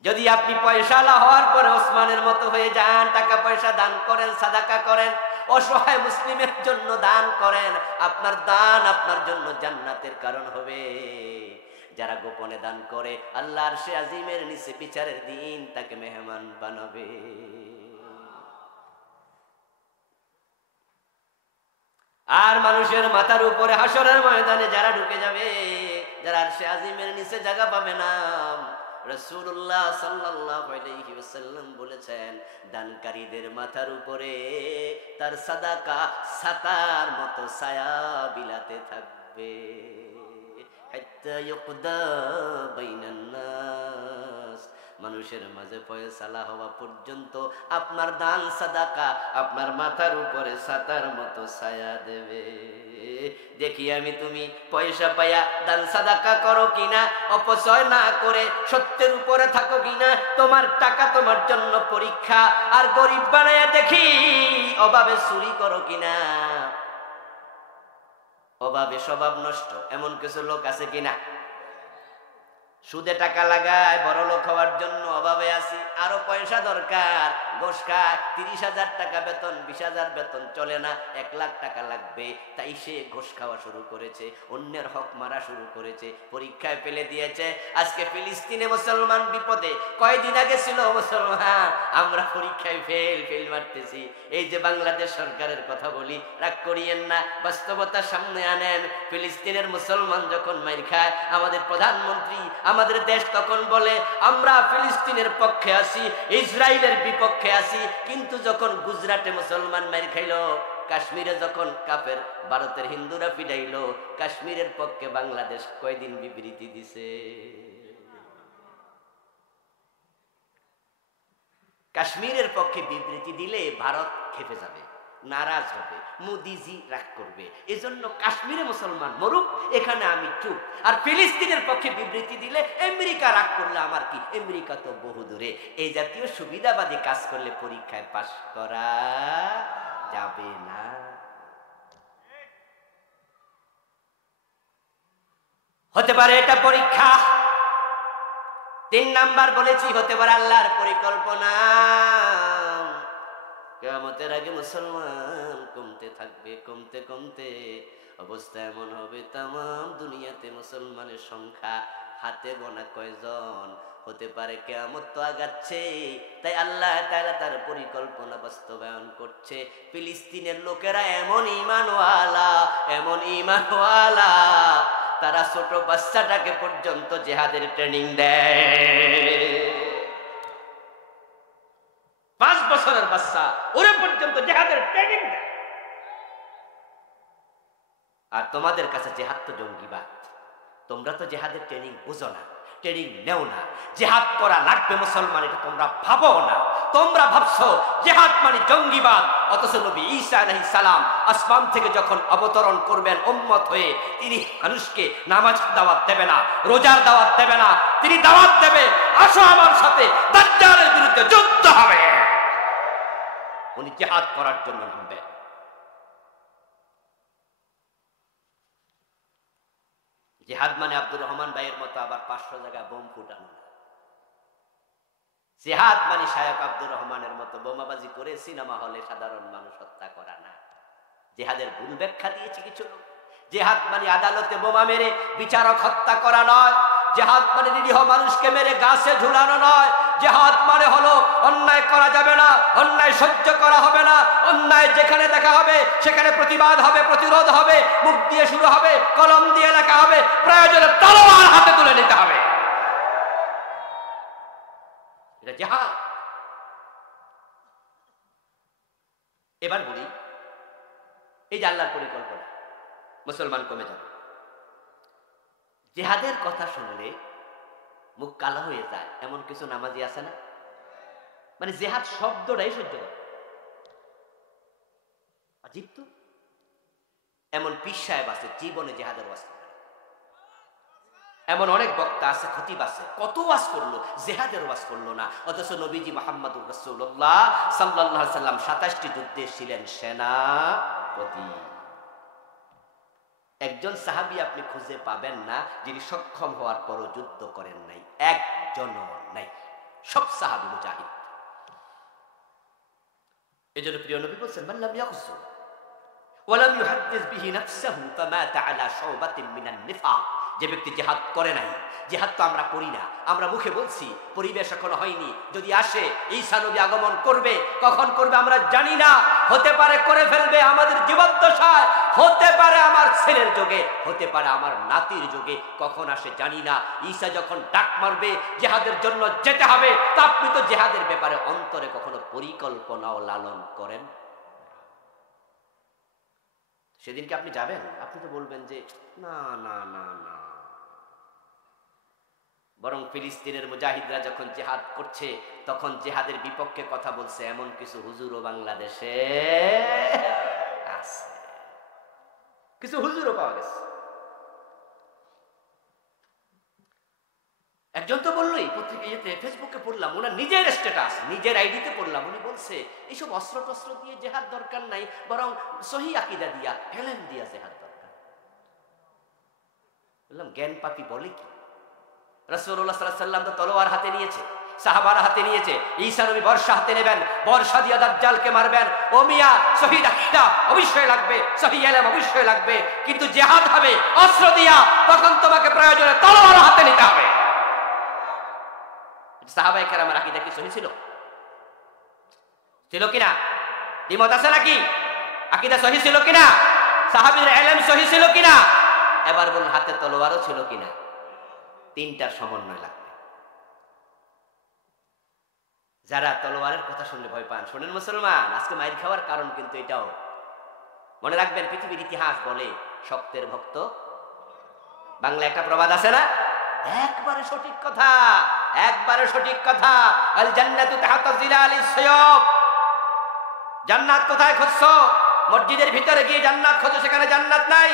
যদি আপনি পয়সাওয়ালা হওয়ার পরে ওসমানের মতো হয়ে যান, টাকা পয়সা দান করেন, সাদাকা করেন, অসহায় মুসলিমের জন্য দান করেন, আপনার দান আপনার জন্য জান্নাতের কারণ হবে। যারা গোপনে দান করে, আল্লাহর আরশে আজিমের নিচে বিচারের দিন তাকে মেহমান বানাবে। আর মানুষের মাথার উপরে হাসরের ময়দানে যারা ঢুকে যাবে, যারা আরশে আজিমের নিচে জায়গা পাবে না, রাসূলুল্লাহ সাল্লাল্লাহু আলাইহি ওয়াসাল্লাম বলেছেন, দানকারীদের মাথার উপরে তার সাদাকা ছাতার মতো ছায়া বিলাতে থাকবে, হাত্তা ইউকদা বাইনান নাস, মানুষের মাঝে ফয়সালা হওয়া পর্যন্ত আপনার দান সাদাকা আপনার মাথার উপরে ছাতার মতো ছায়া দেবে। দেখি আমি তুমি পয়সা পাইয়া দান সাদাকা করো কিনা, অপচয় না করে সত্যের উপরে থাকো কিনা। তোমার টাকা তোমার জন্য পরীক্ষা। আর গরিব বানায়া দেখি অভাবে চুরি করো কিনা, অভাবে স্বভাব নষ্ট এমন কিছু লোক আছে কিনা। সুদে টাকা লাগায় বড় লোক হওয়ার জন্য, অভাবে আছি, আরো পয়সা দরকার, ঘুষ খায়, 30,000 টাকা বেতন, 20,000 বেতন চলে না, 1 লাখ টাকা লাগবে, তাই সে ঘুষ খাওয়া শুরু করেছে, অন্যের হক মারা শুরু করেছে, পরীক্ষায় ফেলে দিয়েছে। আজকে ফিলিস্তিনে মুসলমান বিপদে, কয়দিন আগে ছিল মুসলমান, আমরা পরীক্ষায় ফেল মারতেছি। এই যে বাংলাদেশ সরকারের কথা বলি, রাগ করিয়েন না, বাস্তবতা সামনে আনেন। ফিলিস্তিনের মুসলমান যখন মাইর খায়, আমাদের প্রধানমন্ত্রী আমাদের দেশ তখন বলে আমরা ফিলিস্তিনের পক্ষে আছি, ইসরায়েলের বিপক্ষে আছি। কিন্তু যখন গুজরাটে মুসলমান মার খাইল, কাশ্মীরে যখন কাফের ভারতের হিন্দুরা পিটাইল, কাশ্মীরের পক্ষে বাংলাদেশ কয়দিন বিবৃতি দিছে। কাশ্মীরের পক্ষে বিবৃতি দিলে ভারত খেপে যাবে, নারাজ হবে, মোদিজি রাগ করবে। এজন্য কাশ্মীরে মুসলমান মরুক, এখানে আমি চুপ। আর ফিলিস্তিনের পক্ষে বিবৃতি দিলে আমেরিকা রাগ করলে আমার কি, আমেরিকা তো বহু দূরে। এই জাতীয় সুবিধাবাদী কাজ করলে পরীক্ষায় পাশ করা যাবে না। হতে পারে এটা পরীক্ষা। 3 নাম্বার বলেছি, হতে পারে আল্লাহর পরিকল্পনা। কিয়ামতের আগে মুসলমান কমতে থাকবে, কমতে কমতে অবস্থা এমন হবে তামাম দুনিয়াতে মুসলমানের সংখ্যা হাতে গোনা কয়জন। হতে পারে কিয়ামত তো আগাচ্ছে, তাই আল্লাহ তাআলা তার পরিকল্পনা বাস্তবায়ন করছে। ফিলিস্তিনের লোকেরা এমন ঈমানওয়ালা, এমন ঈমানওয়ালা, তারা ছোট বাচ্চাটাকে পর্যন্ত জিহাদের ট্রেনিং দেয়। 5 বছরের বাচ্চা, ওরা পর্যন্ত জিহাদের ট্রেনিং দেয়। আর তোমাদের কাছে জিহাদ তো জঙ্গিবাদ। তোমরা তো জিহাদের ট্রেনিং বুঝো না, ট্রেনিং নেও না। জিহাদ করা লাগবে মুসলমান, এটা তোমরা ভাবো না। তোমরা ভাবছো জিহাদ মানে জঙ্গিবাদ। অথচ নবী ঈসা আলাইহিস সালাম আসমান থেকে যখন অবতরণ করবেন উম্মত হয়ে, তিনি মানুষকে নামাজ দাওয়াত দেবে না, রোজার দাওয়াত দেবে না। তিনি দাওয়াত দেবে, আসো আমার সাথে দাজ্জালের বিরুদ্ধে যুদ্ধ হবে। উনি জিহাদ করার জন্য নামবেন। জিহাদ মানে আব্দুর রহমান ভাইয়ের মতো আবার 500 জায়গায় বোম ফুটানো না। জিহাদ মানে শায়খ আব্দুর রহমানের মতো বোমাবাজি করে সিনেমা হলে সাধারণ মানুষ হত্যা করা না। জিহাদের ভুল ব্যাখ্যা দিয়েছে কিছু লোক। জিহাদ মানে আদালতে বোমা মেরে বিচারক হত্যা করা নয়। জিহাদ মানে নিরীহ মানুষকে মেরে গাছে ঝুলানো নয়। জিহাদ মানে হলো অন্যায় করা যাবে না, অন্যায় সহ্য করা হবে না। অন্যায় যেখানে দেখা হবে সেখানে প্রতিবাদ হবে, প্রতিরোধ হবে, মুখ দিয়ে শুরু হবে, কলম দিয়ে লেখা হবে, প্রয়োজনে তলোয়ার হাতে তুলে নিতে হবে। এটা জিহাদ। এবার বলি, এই যে আল্লাহর পরিকল্পনা, মুসলমান কমে যাবে। জিহাদের কথা শুনলে মুখ কালো হয়ে যায় এমন কিছু নামাজি আছে না? মানে জিহাদ শব্দটাই সহ্য করে। আজীব তো। এমন পীর সাহেব আছে জীবনে জিহাদের ওয়াজ করে। এমন অনেক বক্তা আছে, খতিব আছে, কত ওয়াজ করলো, জিহাদের ওয়াজ করলো না। অথচ নবীজি মুহাম্মদুর রাসূলুল্লাহ সাল্লাল্লাহু আলাইহি সাল্লাম 27টি যুদ্ধে ছিলেন সেনাপতি। একজন সাহাবী আপনি খুঁজে পাবেন না যিনি সক্ষম হওয়ার পরও যুদ্ধ করেন নাই, একজনও নাই। সব সাহাবী মুজাহিদ। এজন্য প্রিয় নবী বলেন, মান লাম ইয়াগজু ওয়া লাম ইউহাদ্দিস বিহি নাফসাহু ফামাতা আলা শাওবাতিন মিনান নিফাক। যে ব্যক্তি জিহাদ করে নাই, জিহাদ তো আমরা করি না, আমরা মুখে বলছি, পরিবেশ এখনো হয়নি। যদি আসে, ঈসা নবী আগমন করবে, কখন করবে আমরা জানি না। হতে পারে করে ফেলবে আমাদের জীবদ্দশায়, হতে পারে আমার ছেলের যুগে, হতে পারে আমার নাতির যুগে, কখন আসে জানি না। ঈসা যখন ডাক মারবে জিহাদের জন্য যেতে হবে, তা আপনি তো জিহাদের ব্যাপারে অন্তরে কখনো পরিকল্পনাও লালন করেন? সেদিনকে আপনি যাবেন, আপনি তো বলবেন যে না না না না। বরং ফিলিস্তিনের মুজাহিদরা যখন জিহাদ করছে, তখন জিহাদের বিপক্ষে কথা বলছে এমন কিছু হুজুরও বাংলাদেশে আছে। কিছু হুজুরও পাওয়া গেছে। একজন তো বললোই, পত্রিকাতে ফেসবুকে পড়লাম, ওনার নিজের স্ট্যাটাস, নিজের আইডিতে পড়লাম, উনি বলছে এইসব অস্ত্র টস্ত্র দিয়ে জেহাদ দরকার নাই, বরং সহি আকীদা দিয়া, হেলেম দিয়া জেহাদ দরকার। বললাম জ্ঞান পাপী বলে কি? রাসূলুল্লাহ সাল্লাল্লাহু আলাইহি ওয়াসাল্লাম তো তলোয়ার হাতে নিয়েছে, সাহাবারা হাতে নিয়েছে, ঈসা নবী বর্ষা হাতে নেবেন, বর্ষা দিয়া দাজ্জালকে মারবেন। ও মিয়া, সহি আকীদা অবশ্যই লাগবে, সহি ইলম অবশ্যই লাগবে, কিন্তু জিহাদ হবে অস্ত্র দিয়া, তখন তোমাকে প্রয়োজনে তলোয়ার হাতে নিতে হবে। সাহাবায়ে কেরামের আকীদা কি সহি ছিল? ছিল কিনা? দ্বিমত আছে নাকি? আকীদা সহি ছিল কিনা? সাহাবীর ইলম সহি ছিল কিনা? এবার বলুন হাতে তলোয়ারও ছিল কিনা? তিনটার সমন্বয় লাগবে। যারা তলোয়ারের কথা শুনলে ভয় পান, শোনেন মুসলমান, আজকে মাইর খাওয়ার কারণ কিন্তু এটাও মনে রাখবেন। পৃথিবীর ইতিহাস বলে শক্তের ভক্ত, বাংলা একটা প্রবাদ আছে না, একবারে সঠিক কথা, একবারে সঠিক কথা। আল জান্নাতু তাহতা জিলালিস সায়ব, জান্নাত কোথায় খুঁজছো? মসজিদের ভিতরে গিয়ে জান্নাত খোঁজো, সেখানে জান্নাত নাই।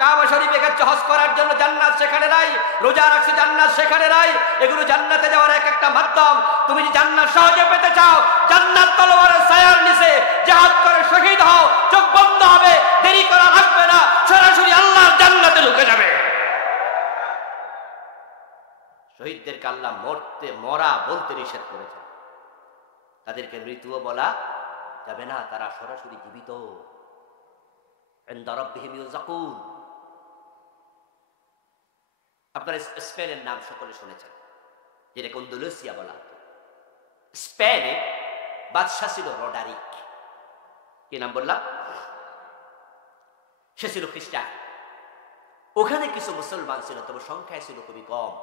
কাবা শরীফে গেছো হজ করার জন্য, জান্নাত সেখানে নাই। রোজা রাখছো, জান্নাত সেখানে নাই। এগুলো জান্নাতে যাওয়ার এক একটা মাধ্যম। তুমি যদি জান্নাত সহজে পেতে চাও, জান্নাত তলোয়ারের ছায়ার নিচে জিহাদ করে শহীদ হও, চোখ বন্ধ হবে, দেরি করা লাগবে না, সরাসরি আল্লাহর জান্নাতে ঢুকে যাবে। শহীদদেরকে আল্লাহ মরা বলতে নিষেধ করেছে, তাদেরকে মৃত্যুও বলা যাবে না, তারা সরাসরি জীবিত। ইনদা রাব্বিহিম ইউরযাকুন। আপনারা স্পেনের নাম সকলে শুনেছেন, যেটাকে আন্দালুসিয়া বলা হতো। স্পেনে বাদশাহ ছিল রোডারিক। কি নাম বললাম? সে ছিল খ্রিস্টান। ওখানে কিছু মুসলমান ছিল, তবে সংখ্যায় ছিল খুবই কম।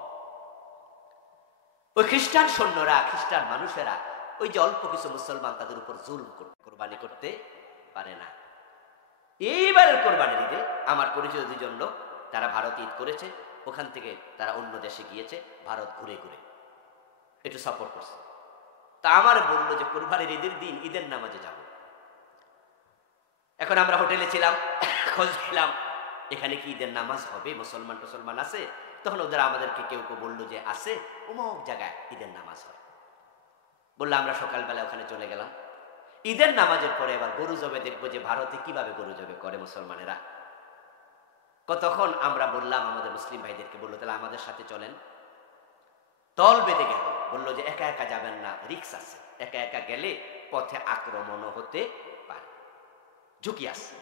ওই খ্রিস্টান সৈন্যরা, খ্রিস্টান মানুষেরা ওই যে অল্প কিছু মুসলমান, তাদের উপর জুলুম কোরবানি করতে পারে না। এইবারের কোরবানির ঈদে আমার পরিচিত দুজন লোক, তারা ভারত ঈদ করেছে, ওখান থেকে তারা অন্য দেশে গিয়েছে, ভারত ঘুরে ঘুরে একটু সাপোর্ট করছে। তা আমার বললো যে কোরবানির ঈদের দিন ঈদের নামাজে যাব। এখন আমরা হোটেলে ছিলাম, খোঁজ নিলাম এখানে কি ঈদের নামাজ হবে, মুসলমান আছে? তখন ওদের আমাদেরকে কেউ কেউ বললো যে আছে, অমুক জায়গায় ঈদের নামাজ হয়। বললো আমরা সকালবেলা ওখানে চলে গেলাম। ঈদের নামাজের পরে এবার গরু জবে দেখবো যে ভারতে কিভাবে গরু জবে করে মুসলমানেরা। কতক্ষণ আমরা বললাম আমাদের মুসলিম ভাইদেরকে, বললো তাহলে আমাদের সাথে চলেন। দল বেঁধে গেল, বললো যে একা একা যাবেন না, রিক্স আছে, একা একা গেলে পথে আক্রমণও হতে পারে, ঝুঁকি আছে।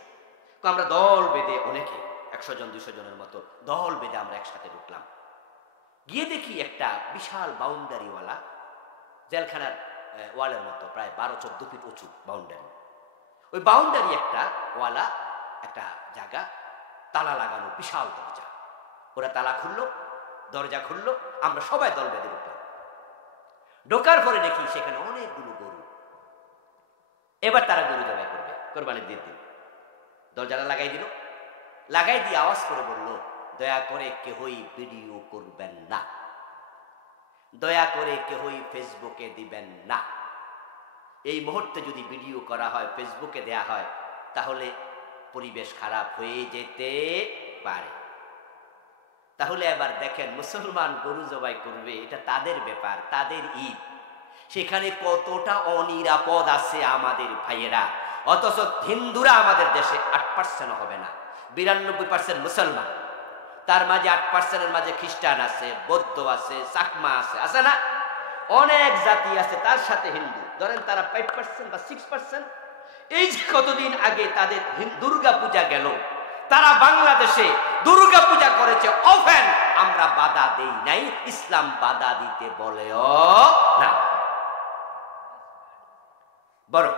তো আমরা দল বেঁধে, অনেকে 100 জন 200 জনের মতো দল বেঁধে আমরা একসাথে ঢুকলাম। গিয়ে দেখি একটা বিশাল বাউন্ডারিওয়ালা, জেলখানার ওয়ালের মতো, প্রায় 12-14 ফিট উঁচু বাউন্ডারি। ওই বাউন্ডারি একটা ওয়ালা একটা জায়গা, তালা লাগানো, বিশাল দরজা। ওরা তালা খুললো, দরজা খুললো, আমরা সবাই দল বেঁধে ঢুকলাম। ঢোকার পরে দেখি সেখানে অনেকগুলো গরু। এবার তারা গরু জবাই করবে কোরবানির দিন। দরজাটা লাগাই দিল, লাগাই দিয়ে আওয়াজ করে বলল, দয়া করে কেহই ভিডিও করবেন না, দয়া করে কেহই ফেসবুকে দিবেন না। এই মুহূর্তে যদি ভিডিও করা হয়, ফেসবুকে দেয়া হয়, তাহলে পরিবেশ খারাপ হয়ে যেতে পারে। তাহলে এবার দেখেন, মুসলমান গরু জবাই করবে, এটা তাদের ব্যাপার, তাদের ঈদ, সেখানে কতটা অনিরাপদ আছে আমাদের ভাইয়েরা। অথচ হিন্দুরা আমাদের দেশে 8% হবে না, 92% মুসলমান। তার মাঝে 8%-এর মাঝে খ্রিস্টান আছে, বৌদ্ধ আছে, চাকমা আছে, আছে না? অনেক জাতি আছে, তার সাথে হিন্দু, ধরেন তারা 5% বা 6%। এই যে কতদিন আগে তাদের দুর্গা পূজা গেল, তারা বাংলাদেশে দুর্গা পূজা করেছে ওপেন, আমরা বাধা দেই নাই, ইসলাম বাধা দিতে বলেও না। বরং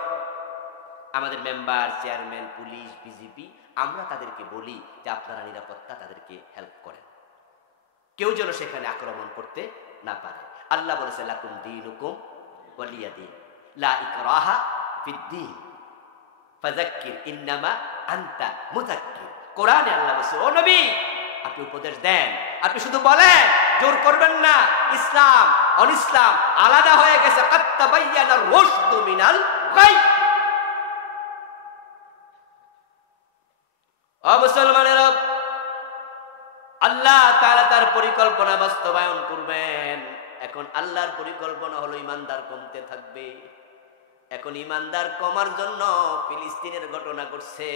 আমাদের মেম্বার, চেয়ারম্যান, পুলিশ, বিজেপি, আমরা তাদেরকে বলি যে আপনারা নিরাপত্তা তাদেরকে হেল্প করেন, কেউ যেন সেখানে আক্রমণ করতে না পারে। আল্লাহ বলেছে লাকুম দীনুকুম ওয়ালিয়া দীন, লা ইকরাহা ফিদ্দীন ফাযাক্কির ইন্নামা আনতা মুযাক্কির। কোরআনে আল্লাহ বলেছে, ও নবী আপনি উপদেশ দেন, আপনি শুধু বলেন, জোর করবেন না। ইসলাম অনিসলাম আলাদা হয়ে গেছে। কাদ তাবায়্যানা রুশদু মিনাল গায়। ও মুসলমানেরা, আল্লাহ তাআলা তার পরিকল্পনা বাস্তবায়ন করবেন। এখন আল্লাহর পরিকল্পনা হলো ইমানদার কমতে থাকবে। এখন ইমানদার কমার জন্য ফিলিস্তিনের ঘটনা ঘটছে।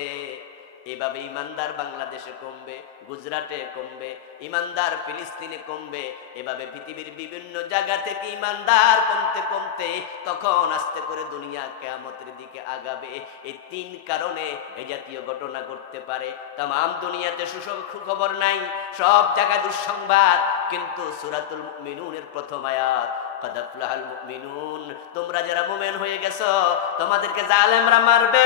এভাবে ইমানদার বাংলাদেশে কমবে, গুজরাটে কমবে, ইমানদার ফিলিস্তিনে কমবে। এভাবে পৃথিবীর বিভিন্ন জায়গা থেকে ইমানদার কমতে কমতে তখন আস্তে করে দুনিয়া কিয়ামতের দিকে আগাবে। এই 3 কারণে এই জাতীয় ঘটনা ঘটতে পারে। তামাম দুনিয়াতে সুখবর নাই, সব জায়গায় দুঃসংবাদ। কিন্তু সূরাতুল মুমিনুনের প্রথম আয়াত, কাদ আফলাহাল মুমিনুন, তোমরা যারা মুমিন হয়ে গেছো, তোমাদেরকে জালেমরা মারবে,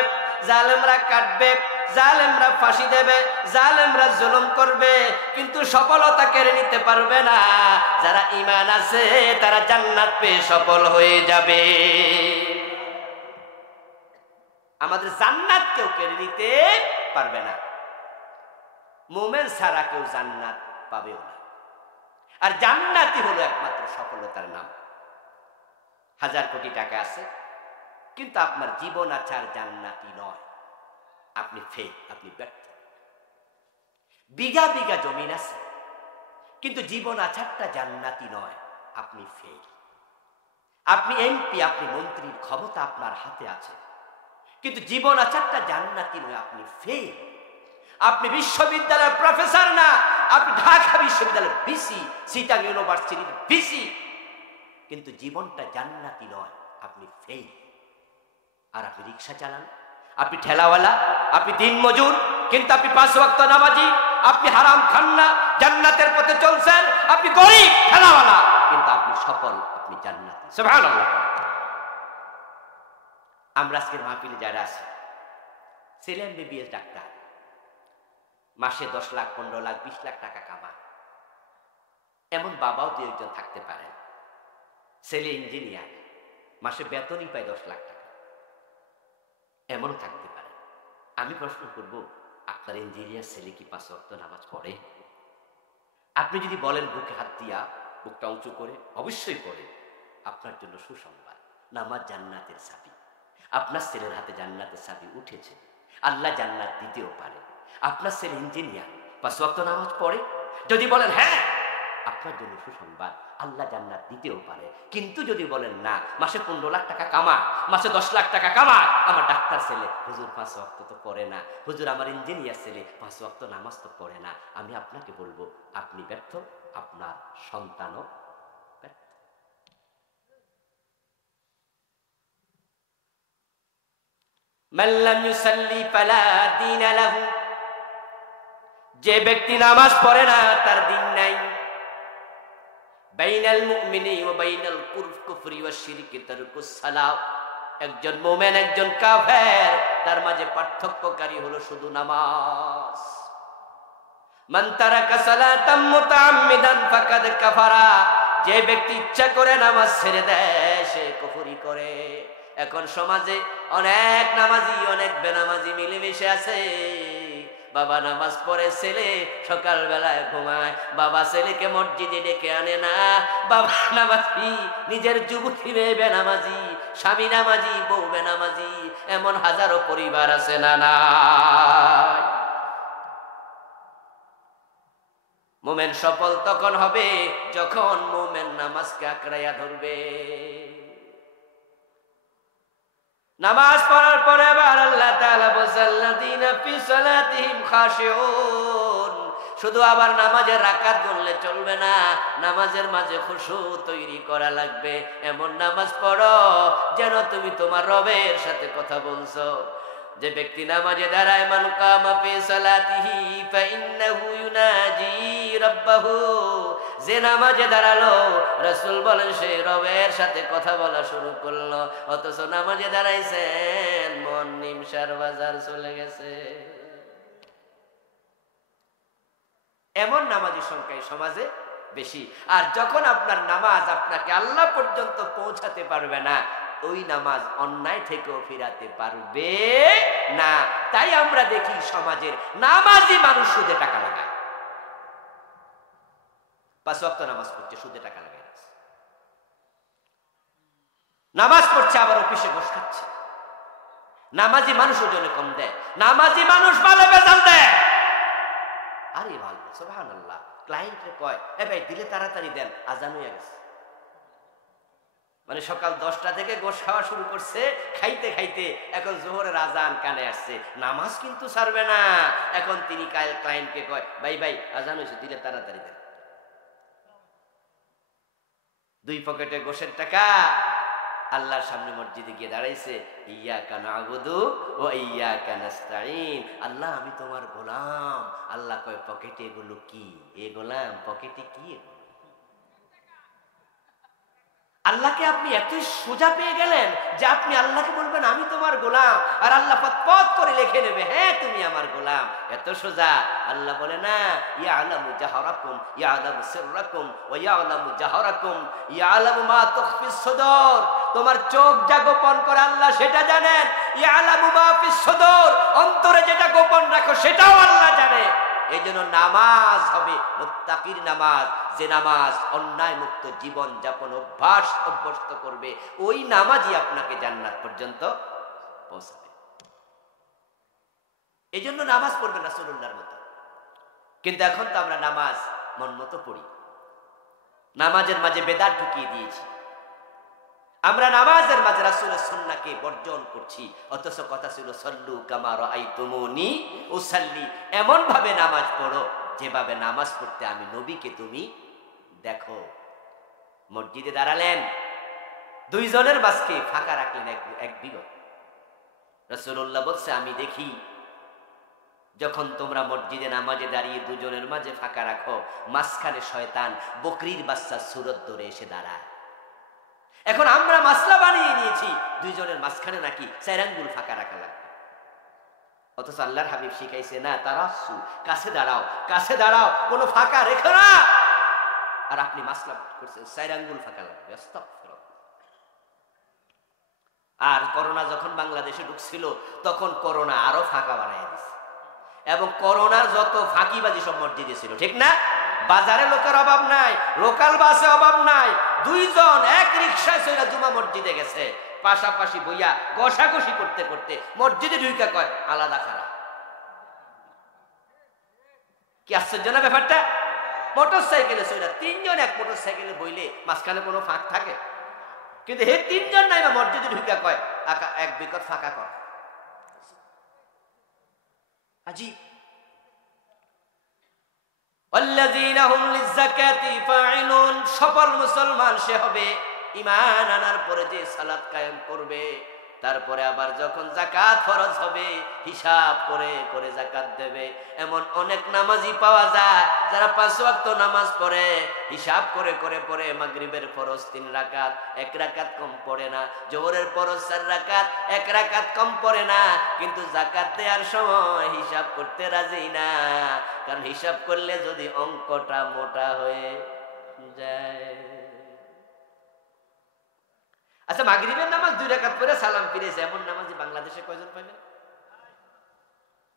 জালেমরা কাটবে, জালেমরা ফাঁসি দেবে, জালেমরা জুলুম করবে, কিন্তু সফলতা কেড়ে নিতে পারবে না। যারা ঈমান আছে তারা জান্নাত পেয়ে সফল হয়ে যাবে। আমাদের জান্নাত কেউ কেড়ে নিতে পারবে না। মুমিন ছাড়া কেউ জান্নাত পাবেও না। আর জান্নাতই হলো একমাত্র সফলতার নাম। 1000 কোটি টাকা আছে, কিন্তু আপনার জীবন আচার জান্নাতি নয়, আপনি ফেল, আপনি ব্যর্থ। বিঘা বিঘা জমিন আছে, কিন্তু জীবন আচারটা জান্নাতি নয়, আপনি ফেল। আপনি এমপি, আপনি মন্ত্রীর ক্ষমতা আপনার হাতে আছে, কিন্তু জীবন আচারটা জান্নাতি নয়, আপনি ফেল। আপনি বিশ্ববিদ্যালয়ের প্রফেসর না, আপনি ঢাকা বিশ্ববিদ্যালয়ের ভিসি, চিটাগং ইউনিভার্সিটির ভিসি, কিন্তু জীবনটা জান্নাতি নয়, আপনি ফেল। আর আপনি রিক্সা চালান, আপনি ঠেলাওয়ালা, আপনি দিনমজুর, কিন্তু আপনি 5 ওয়াক্ত নামাজি, আপনি হারাম খান না, জান্নাতের পথে চলছেন। আপনি গরিব ঠেলাওয়ালা, কিন্তু আপনি সফল, আপনি জান্নাতি। সুবহানাল্লাহ। আমরা আজকের মাহফিলে যারা আছি, ছেলে এমবিবিএস ডাক্তার, মাসে 10 লাখ, 15 লাখ, 20 লাখ টাকা কামায়। এমন বাবাও 2-1 জন থাকতে পারে। ছেলে ইঞ্জিনিয়ার, মাসে বেতনই পায় 10 লাখ টাকা, এমন থাকতে পারে। আমি প্রশ্ন করব, আপনার ইঞ্জিনিয়ার ছেলে কি 5 ওয়াক্ত নামাজ পড়ে? আপনি যদি বলেন বুকে হাত দিয়া, বুকটা উঁচু করে, অবশ্যই পড়ে, আপনার জন্য সুসংবাদ, নামাজ জান্নাতের চাবি। আপনার ছেলের হাতে জান্নাতের চাবি উঠেছে, আল্লাহ জান্নাত দিতেও পারে। আপনার ছেলে ইঞ্জিনিয়ার, 5 ওয়াক্ত নামাজ পড়ে, যদি বলেন হ্যাঁ, আপনার জন্য সুসংবাদ, আল্লাহ জান্নাত দিতেও পারে। কিন্তু যদি বলেন না, মাসে 15 লাখ টাকা কামায়, মাসে 10 লাখ টাকা কামায়, আমার ডাক্তার ছেলে, হুজুর 5 ওয়াক্ত তো পড়ে না, হুজুর আমার ইঞ্জিনিয়ার ছেলে 5 ওয়াক্ত নামাজ তো পড়ে না, আমি আপনাকে বলবো আপনি ব্যর্থ, আপনার সন্তানও ব্যর্থ। মান লাম ইউসাল্লি ফালা দীনা লাহু, যে ব্যক্তি নামাজ পড়ে না তার দিন নাই। বাইনাল মুমিনি ওয়া বাইনাল কুফরি ওয়া শিরকি তারকুস সালাত, একজন মুমিন একজন কাফের, তার মাঝে পার্থক্যকারী হলো শুধু নামাজ। মান তারাকা সালাতাম মুতাআম্মিদান ফাকাদ কাফারা, যে ব্যক্তি ইচ্ছা করে নামাজ ছেড়ে দেয় সে কুফরি করে। এখন সমাজে অনেক নামাজি, অনেক বেনামাজি মিলেমিশে আছে। বাবা নামাজ পড়ে, ছেলে সকাল বেলায় ঘুমায়, বাবা ছেলেকে মসজিদে ডেকে আনে না। বাবা নামাজি, নিজের যুবতী মেয়ে বেনামাজি, স্বামী নামাজি, বউ বেনামাজি, এমন হাজারো পরিবার আছে না নাই? মুমিন সফল তখন হবে যখন মুমিন নামাজকে আঁকড়াইয়া ধরবে। নামাজ পড়ার পরে আবার আল্লাহ তাআলা বলেন আল্লাযীনা ফি সালাতিহিম খাশিউন, শুধু আবার নামাজের রাকাত গুনলে চলবে না, নামাজের মাঝে খুশু তৈরি করা লাগবে। এমন নামাজ পড়ো যেন তুমি তোমার রবের সাথে কথা বলছো। যে ব্যক্তি নামাজে দাঁড়ায়, মান কামা ফি সালাতিহি ফাইন্নাহু ইউনাজি রাব্বাহু, যে নামাজে দাঁড়ালো রাসূল বলেন সে রবের সাথে কথা বলা শুরু করলো। অথচ নামাজে দাঁড়াইছেন, মন নিমসার বাজার চলে গেছে। এমন নামাজের সংখ্যা সমাজে বেশি। আর যখন আপনার নামাজ আপনাকে আল্লাহ পর্যন্ত পৌঁছাতে পারবে না, ওই নামাজ অন্যায় থেকেও ফিরাতে পারবে না। তাই আমরা দেখি সমাজের নামাজি মানুষ সুদে টাকা লাগায়, 5 ওয়াক্ত নামাজ পড়ছে, সুদে টাকা লাগায়, নামাজ পড়ছে আবার অফিসে ঘুষ খাচ্ছে। নামাজি মানুষ ওজনে কম দেয়, নামাজি মানুষ ভালো বেতন দেয়। আরে ভালো, সুবহানাল্লাহ। ক্লায়েন্টে কয়, এ ভাই দিলে তাড়াতাড়ি দেন, আজান হয়ে গেছে। মানে সকাল 10টা থেকে গোশ খাওয়া শুরু করছে, খাইতে খাইতে এখন জোহরের আজান কানে আসছে, নামাজ কিন্তু ছাড়বে না। এখন তিনি ক্লায়েন্টকে কয়, ভাই ভাই আজান হয়েছে, দিলে তাড়াতাড়ি দেন। 2 পকেটে গোশের টাকা, আল্লাহর সামনে মসজিদে গিয়ে দাঁড়াইছে, ইয়াকা না'বুদু ওয়া ইয়াকা নাস্তাঈন, আল্লাহ আমি তোমার গোলাম। আল্লাহ কয়, পকেটে এগুলো কি? এ গোলাম পকেটে কি? আল্লাহকে আপনি এতই সোজা পেয়ে গেলেন যে আপনি আল্লাহকে বলবেন আমি তোমার গোলাম, আর আল্লাহ পত করে লিখে নেবে হ্যাঁ তুমি আমার গোলাম। এত সোজা। আল্লাহ বলে না, ইয়ালামু জাহরাকুম ইয়ালামু সিররাকুম ওয়া ইয়ালামু জাহরাকুম ইয়ালামু মা তুখফিস সুদূর। তোমার চোখ যা গোপন করে আল্লাহ সেটা জানেন। ইয়ালামু মা ফিস সুদূর, অন্তরে যেটা গোপন রাখো সেটাও আল্লাহ জানে। এই জন্য নামাজ হবে মুত্তাকির নামাজ, যে নামাজ অন্যায় মুক্ত জীবন যাপন অভ্যস্ত করবে, ওই নামাজই আপনাকে জান্নাত পর্যন্ত পৌঁছাবে। এই জন্য নামাজ পড়বে রাসূলুল্লাহর মতো। কিন্তু এখন তো আমরা নামাজ মন মতো পড়ি, নামাজের মাঝে বেদাত ঢুকিয়ে দিয়েছি। আমরা নামাজের মাঝে রাসূলের সুন্নাহকে বর্জন করছি, অথচ কথা ছিল সল্লু কামা রাআইতুমুনি উসাল্লি। এমন ভাবে নামাজ পড়ো যেভাবে নামাজ পড়তে আমি নবীকে তুমি দেখো। মসজিদে দাঁড়ালেন, দুইজনের মাঝকে ফাঁকা রাখলেন এক বিগত। রাসূলুল্লাহ বলছে আমি দেখি যখন তোমরা মসজিদে নামাজে দাঁড়িয়ে দুজনের মাঝে ফাঁকা রাখো, মাঝখানে শয়তান বকরির বাচ্চার সুরত ধরে এসে দাঁড়ায়। এখন আমরা মাসলা বানিয়ে নিয়েছি দুইজনের মাঝখানে নাকি 4 আঙ্গুল ফাঁকা রাখা লাগবে, অথচ আল্লাহর হাবিব শিখাইছে না, তারাসু, কাছে দাঁড়াও, কাছে দাঁড়াও, কোনো ফাঁকা রেখো না। আর আপনি মাসলা করছেন 4 আঙ্গুল ফাঁকা লাগবে। আস্তাগফিরুল্লাহ। আর করোনা যখন বাংলাদেশে ঢুকছিল তখন করোনা আরো ফাঁকা বানায় দিছে, এবং করোনার যত ফাঁকিবাজি সব মসজিদে ছিল, ঠিক না? বাজারে লোকের অভাব নাই, লোকাল বাসে অভাব নাই। দুইজন এক রিকশায় চইরা জুমা মসজিদে গেছে, পাশাপাশি বইয়া ঘষাঘষি করতে করতে মসজিদে ঢুইকা কয় আলাদা খারাপ। কি আশ্চর্য না ব্যাপারটা? মোটর সাইকেলে চইরা তিনজন এক মোটর সাইকেলে বইলে মাঝখানে কোনো ফাঁক থাকে? কিন্তু হে তিনজন নাই বা মসজিদে ঢুইকা কয় এক বিকট ফাঁকা কর। আজীব। সফল মুসলমান সে হবে ঈমান আনার পরে যে সালাত কায়েম করবে, তারপরে আবার যখন যাকাত ফরজ হবে হিসাব করে করে যাকাত দেবে। এমন অনেক নামাজি পাওয়া যায় যারা 5 ওয়াক্ত নামাজ পড়ে, হিসাব করে করে পড়ে। মাগরিবের ফরজ 3 রাকাত, 1 রাকাত কম পড়ে না। জোহরের ফরজ 4 রাকাত, 1 রাকাত কম পড়ে না। কিন্তু যাকাত দেওয়ার সময় হিসাব করতে রাজি না, কারণ হিসাব করলে যদি অঙ্কটা মোটা হয়ে যায়। আচ্ছা, মাগরিবের নামাজ 2 রাকাত পড়ে সালাম ফিরেছে, এমন নামাজি বাংলাদেশে কয়জন পাবেন?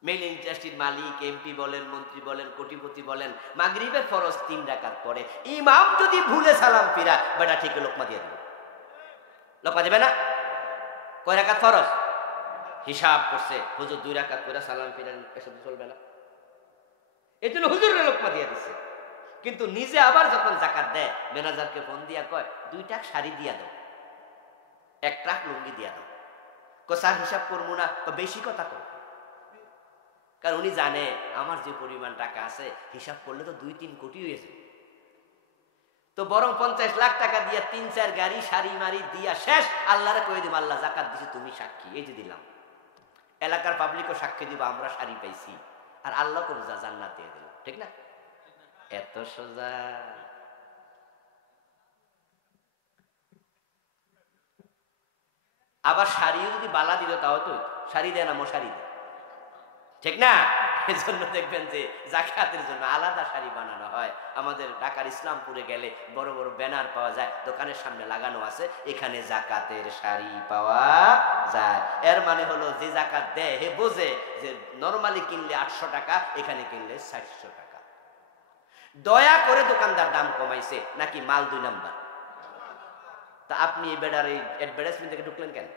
মেইন ইন্ডাস্ট্রির মালিক, এমপি বলেন, মন্ত্রী বলেন, কোটিপতি বলেন, মাগরিবের ফরজ 3 রাকাত পড়ে। ইমাম যদি ভুলে সালাম ফিরা, বেটা ঠিক লোকমা দিয়ে দিবে। লোকমা দেবে না? কয় রাকাত ফরজ? হিসাব করছে, হুজুর 2 রাকাত পড়ে সালাম ফিরেন, এসব চলবে না। এই জন্য হুজুরের লোকমা দিয়ে দিছে। কিন্তু নিজে আবার যখন যাকাত দেয়, ম্যানেজারকে ফোন দিয়া কয় 2 টাক শাড়ি দিয়া দাও, 1 ট্রাক লুঙ্গি দিয়া দাও। স্যার হিসাব করবো না, বেশি কথা কর। কারণ উনি জানে আমার যে পরিমাণ টাকা আছে হিসাব করলে তো 2-3 কোটি হয়ে যাবে। তো বরং 50 লাখ টাকা দিয়া 3-4 গাড়ি শাড়ি মারি দিয়া শেষ, আল্লাহরে কয়ে দিব আল্লাহ যাকাত দিছি, তুমি সাক্ষী। এই যে দিলাম, এলাকার পাবলিকও সাক্ষী দিব আমরা শাড়ি পাইছি, আর আল্লাহ করে জান্নাত দিয়ে দিল, ঠিক না? এত সোজা। আবার শাড়িও যদি বালা দিল তাও তো শাড়ি দেয় না, মশারি দেয়, ঠিক না? এজন্য দেখবেন যে যাকাতের জন্য আলাদা শাড়ি বানানো হয়। আমাদের ঢাকার ইসলামপুরে গেলে বড় বড় ব্যানার পাওয়া যায়, দোকানের সামনে লাগানো আছে, এখানে যাকাতের শাড়ি পাওয়া যায়। এর মানে হলো যে যাকাত দেয় হে বোঝে যে নরমালি কিনলে 800 টাকা, এখানে কিনলে 700 টাকা। দয়া করে দোকানদার দাম কমাইছে নাকি মাল 2 নাম্বার? তা আপনি এই বেড়ার এই অ্যাডভার্টাইজমেন্ট থেকে ঢুকলেন কেন?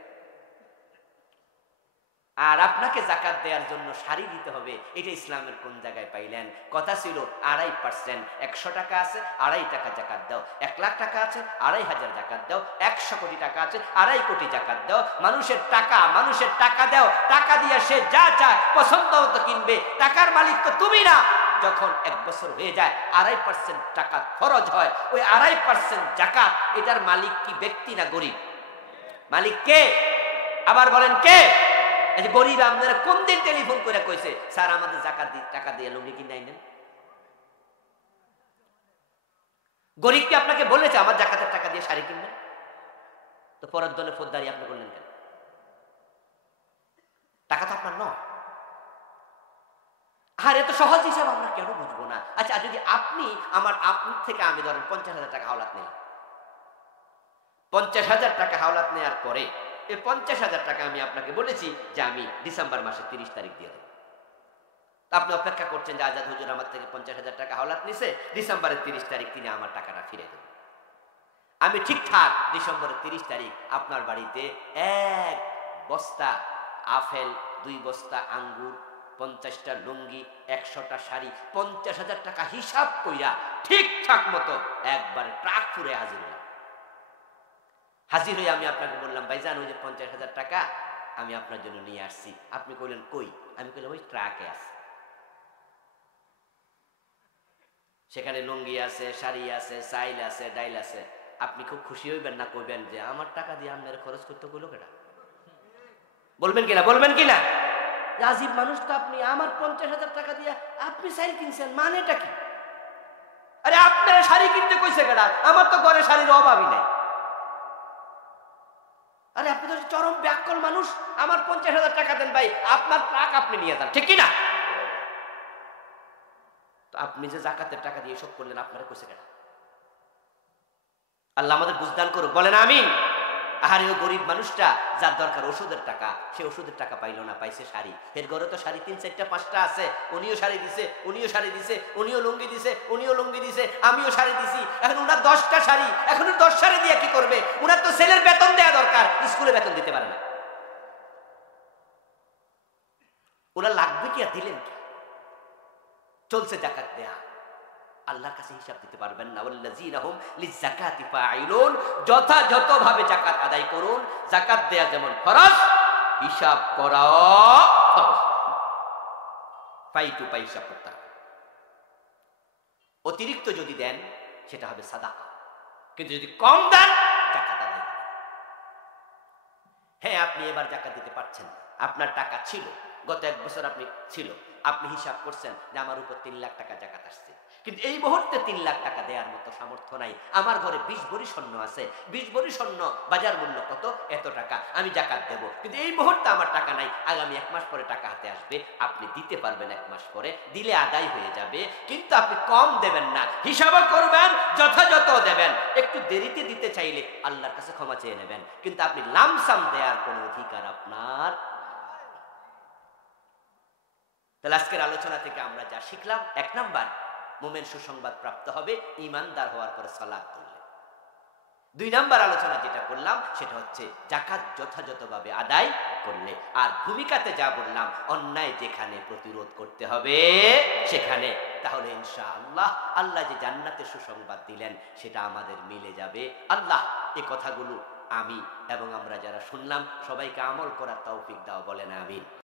আর আপনাকে যাকাত দেওয়ার জন্য শাড়ি দিতে হবে, এটা ইসলামের কোন জায়গায় পাইলেন? কথা ছিল 2.5%, 100 টাকা আছে 2.5 টাকা যাকাত দাও, 1 লাখ টাকা আছে 2.500 যাকাত দাও, 100 কোটি টাকা আছে 2.5 কোটি যাকাত দাও। মানুষের টাকা দাও, টাকা দিয়ে সে যা চায় পছন্দ মতো কিনবে। টাকার মালিক তো তুমি না। যখন 1 বছর হয়ে যায় 2.5% টাকা খরচ হয়, ওই 2.5% যাকাত, এটার মালিক কি ব্যক্তি না গরিব? মালিক কে? আবার বলেন কে? গরিব আপনারা কোন দিন টেলিফোন করে কইছে স্যার আমাদের যাকাত টাকা দিয়ে লুঙ্গি কিনে আইনেন? গরিব কি আপনাকে বলেছে আমার যাকাতের টাকা দিয়ে শাড়ি কিনবেন? তো পরের দলে ফৌজদারি আপনি করলেন কেন? টাকা তো আপনার নয়। আর এত সহজ হিসাব আমরা কেন বুঝবো না? আচ্ছা, যদি আপনি আপনার থেকে আমি ধরেন 50,000 টাকা হাওলাত নিলাম, 50,000 টাকা হাওলাত নেওয়ার পরে এই 50,000 টাকা আমি আপনাকে বলেছি যে আমি ডিসেম্বর মাসের 30 তারিখ দিয়ে দেবো। আপনি অপেক্ষা করছেন যে আজাদ হুজুর আমার থেকে 50,000 টাকা হাওলাত নিছে, ডিসেম্বরের 30 তারিখ তিনি আমার টাকাটা ফিরে দেবেন। আমি ঠিকঠাক ডিসেম্বরের 30 তারিখ আপনার বাড়িতে 1 বস্তা আপেল, 2 বস্তা আঙ্গুর, 50টা লুঙ্গি, 100টা শাড়ি, 50,000 টাকা হিসাব কইরা ঠিকঠাক মতো একবারে ট্রাক ফুরে হাজির হলাম। হাজির হয়ে আমি আপনাকে বললাম, ভাইজান ওই যে 50,000 টাকা আমি আপনার জন্য নিয়ে আসছি। আপনি কইলেন কই? আমি কইলাম ওই ট্রাকে আছে, সেখানে লুঙ্গি আছে, শাড়ি আছে, চাইল আছে, ডাইল আছে। আপনি খুব খুশি হইবেন না কইবেন যে আমার টাকা দিয়ে আপনার খরচ করতে কইলো কেটা? বলবেন কিনা? বলবেন কিনা? রাজীব মানুষ তো আপনি, আমার 50,000 টাকা দিয়ে আপনি শাড়ি কিনছেন, মানেটা কি? আরে আপনার শাড়ি কিনতে কইছে কেটা? আমার তো ঘরে শাড়ির অভাবই নাই। আরে আপনি তো চরম ব্যাককল মানুষ, আমার 50,000 টাকা দেন ভাই, আপনার ট্রাক আপনি নিয়ে যান, ঠিক কিনা? তো আপনি যে যাকাতের টাকা দিয়ে সব করলেন, আপনারা কইছে কেন? আল্লাহ আমাদের বুঝদান করুক, বলেন আমিন। আহারে ও গরিব মানুষটা, যার দরকার ওষুধের টাকা, সে ওষুধের টাকা পাইলো না, পাইছে শাড়ি। এর ঘরে তো শাড়ি 3, 4, 5টা আছে। উনিও শাড়ি দিছে, উনিও শাড়ি দিছে, উনিও লুঙ্গি দিছে, উনিও লুঙ্গি দিছে, আমিও শাড়ি দিছি। এখন উনার 10টা শাড়ি, এখন 10 শাড়ি দিয়ে কি করবে? উনার তো ছেলের বেতন দেয়া দরকার, স্কুলে বেতন দিতে পারে না। ওরা লাগবে কি আর দিলেন কি? চলছে জাকাত দেয়া, আল্লাহর কাছে হিসাব দিতে পারবেন না। ওয়াল্লাযীনা হুম লিযাকাতি ফাঈলুন, যথাযথভাবে জাকাত আদায় করুন। জাকাত দেয়া যেমন ফরজ, হিসাব করাও ফরজ। পাই টু পাই হিসাব করতে হবে। অতিরিক্ত যদি দেন সেটা হবে সাদাকা, কিন্তু যদি কম দেন জাকাত আদায় হবে। হ্যাঁ, আপনি এবার জাকাত দিতে পারছেন না, আপনার টাকা ছিল, গত 1 বছর আপনি ছিল, আপনি হিসাব করছেন যে আমার উপর 3 লাখ টাকা জাকাত আসছে, কিন্তু এই মুহূর্তে 3 লাখ টাকা দেওয়ার মতো সামর্থ্য নাই। আমার ঘরে 20 ভরি স্বর্ণ আছে, 20 ভরি স্বর্ণ বাজার মূল্য কত? এত টাকা, আমি জাকাত দেব, কিন্তু এই মুহূর্তে আমার টাকা নাই, আগামী 1 মাস পরে টাকা হাতে আসবে, আপনি দিতে পারবেন 1 মাস পরে, দিলে আদায় হয়ে যাবে। কিন্তু আপনি কম দেবেন না, হিসাবও করবেন, যথাযথ দেবেন। একটু দেরিতে দিতে চাইলে আল্লাহর কাছে ক্ষমা চেয়ে নেবেন, কিন্তু আপনি লামসাম দেওয়ার কোনো অধিকার আপনার। তাহলে আজকের আলোচনা থেকে আমরা যা শিখলাম, 1 নাম্বার, মুমিন সুসংবাদ প্রাপ্ত হবে ঈমানদার হওয়ার পরে সালাত করলে। 2 নাম্বার আলোচনা যেটা করলাম সেটা হচ্ছে জাকাত যথাযথভাবে আদায় করলে। আর ভূমিকাতে যা বললাম, অন্যায় যেখানে প্রতিরোধ করতে হবে সেখানে, তাহলে ইনশাআল্লাহ আল্লাহ যে জান্নাতের সুসংবাদ দিলেন সেটা আমাদের মিলে যাবে। আল্লাহ এই কথাগুলো আমি এবং আমরা যারা শুনলাম সবাইকে আমল করার তৌফিক দাও, বলেন আমিন।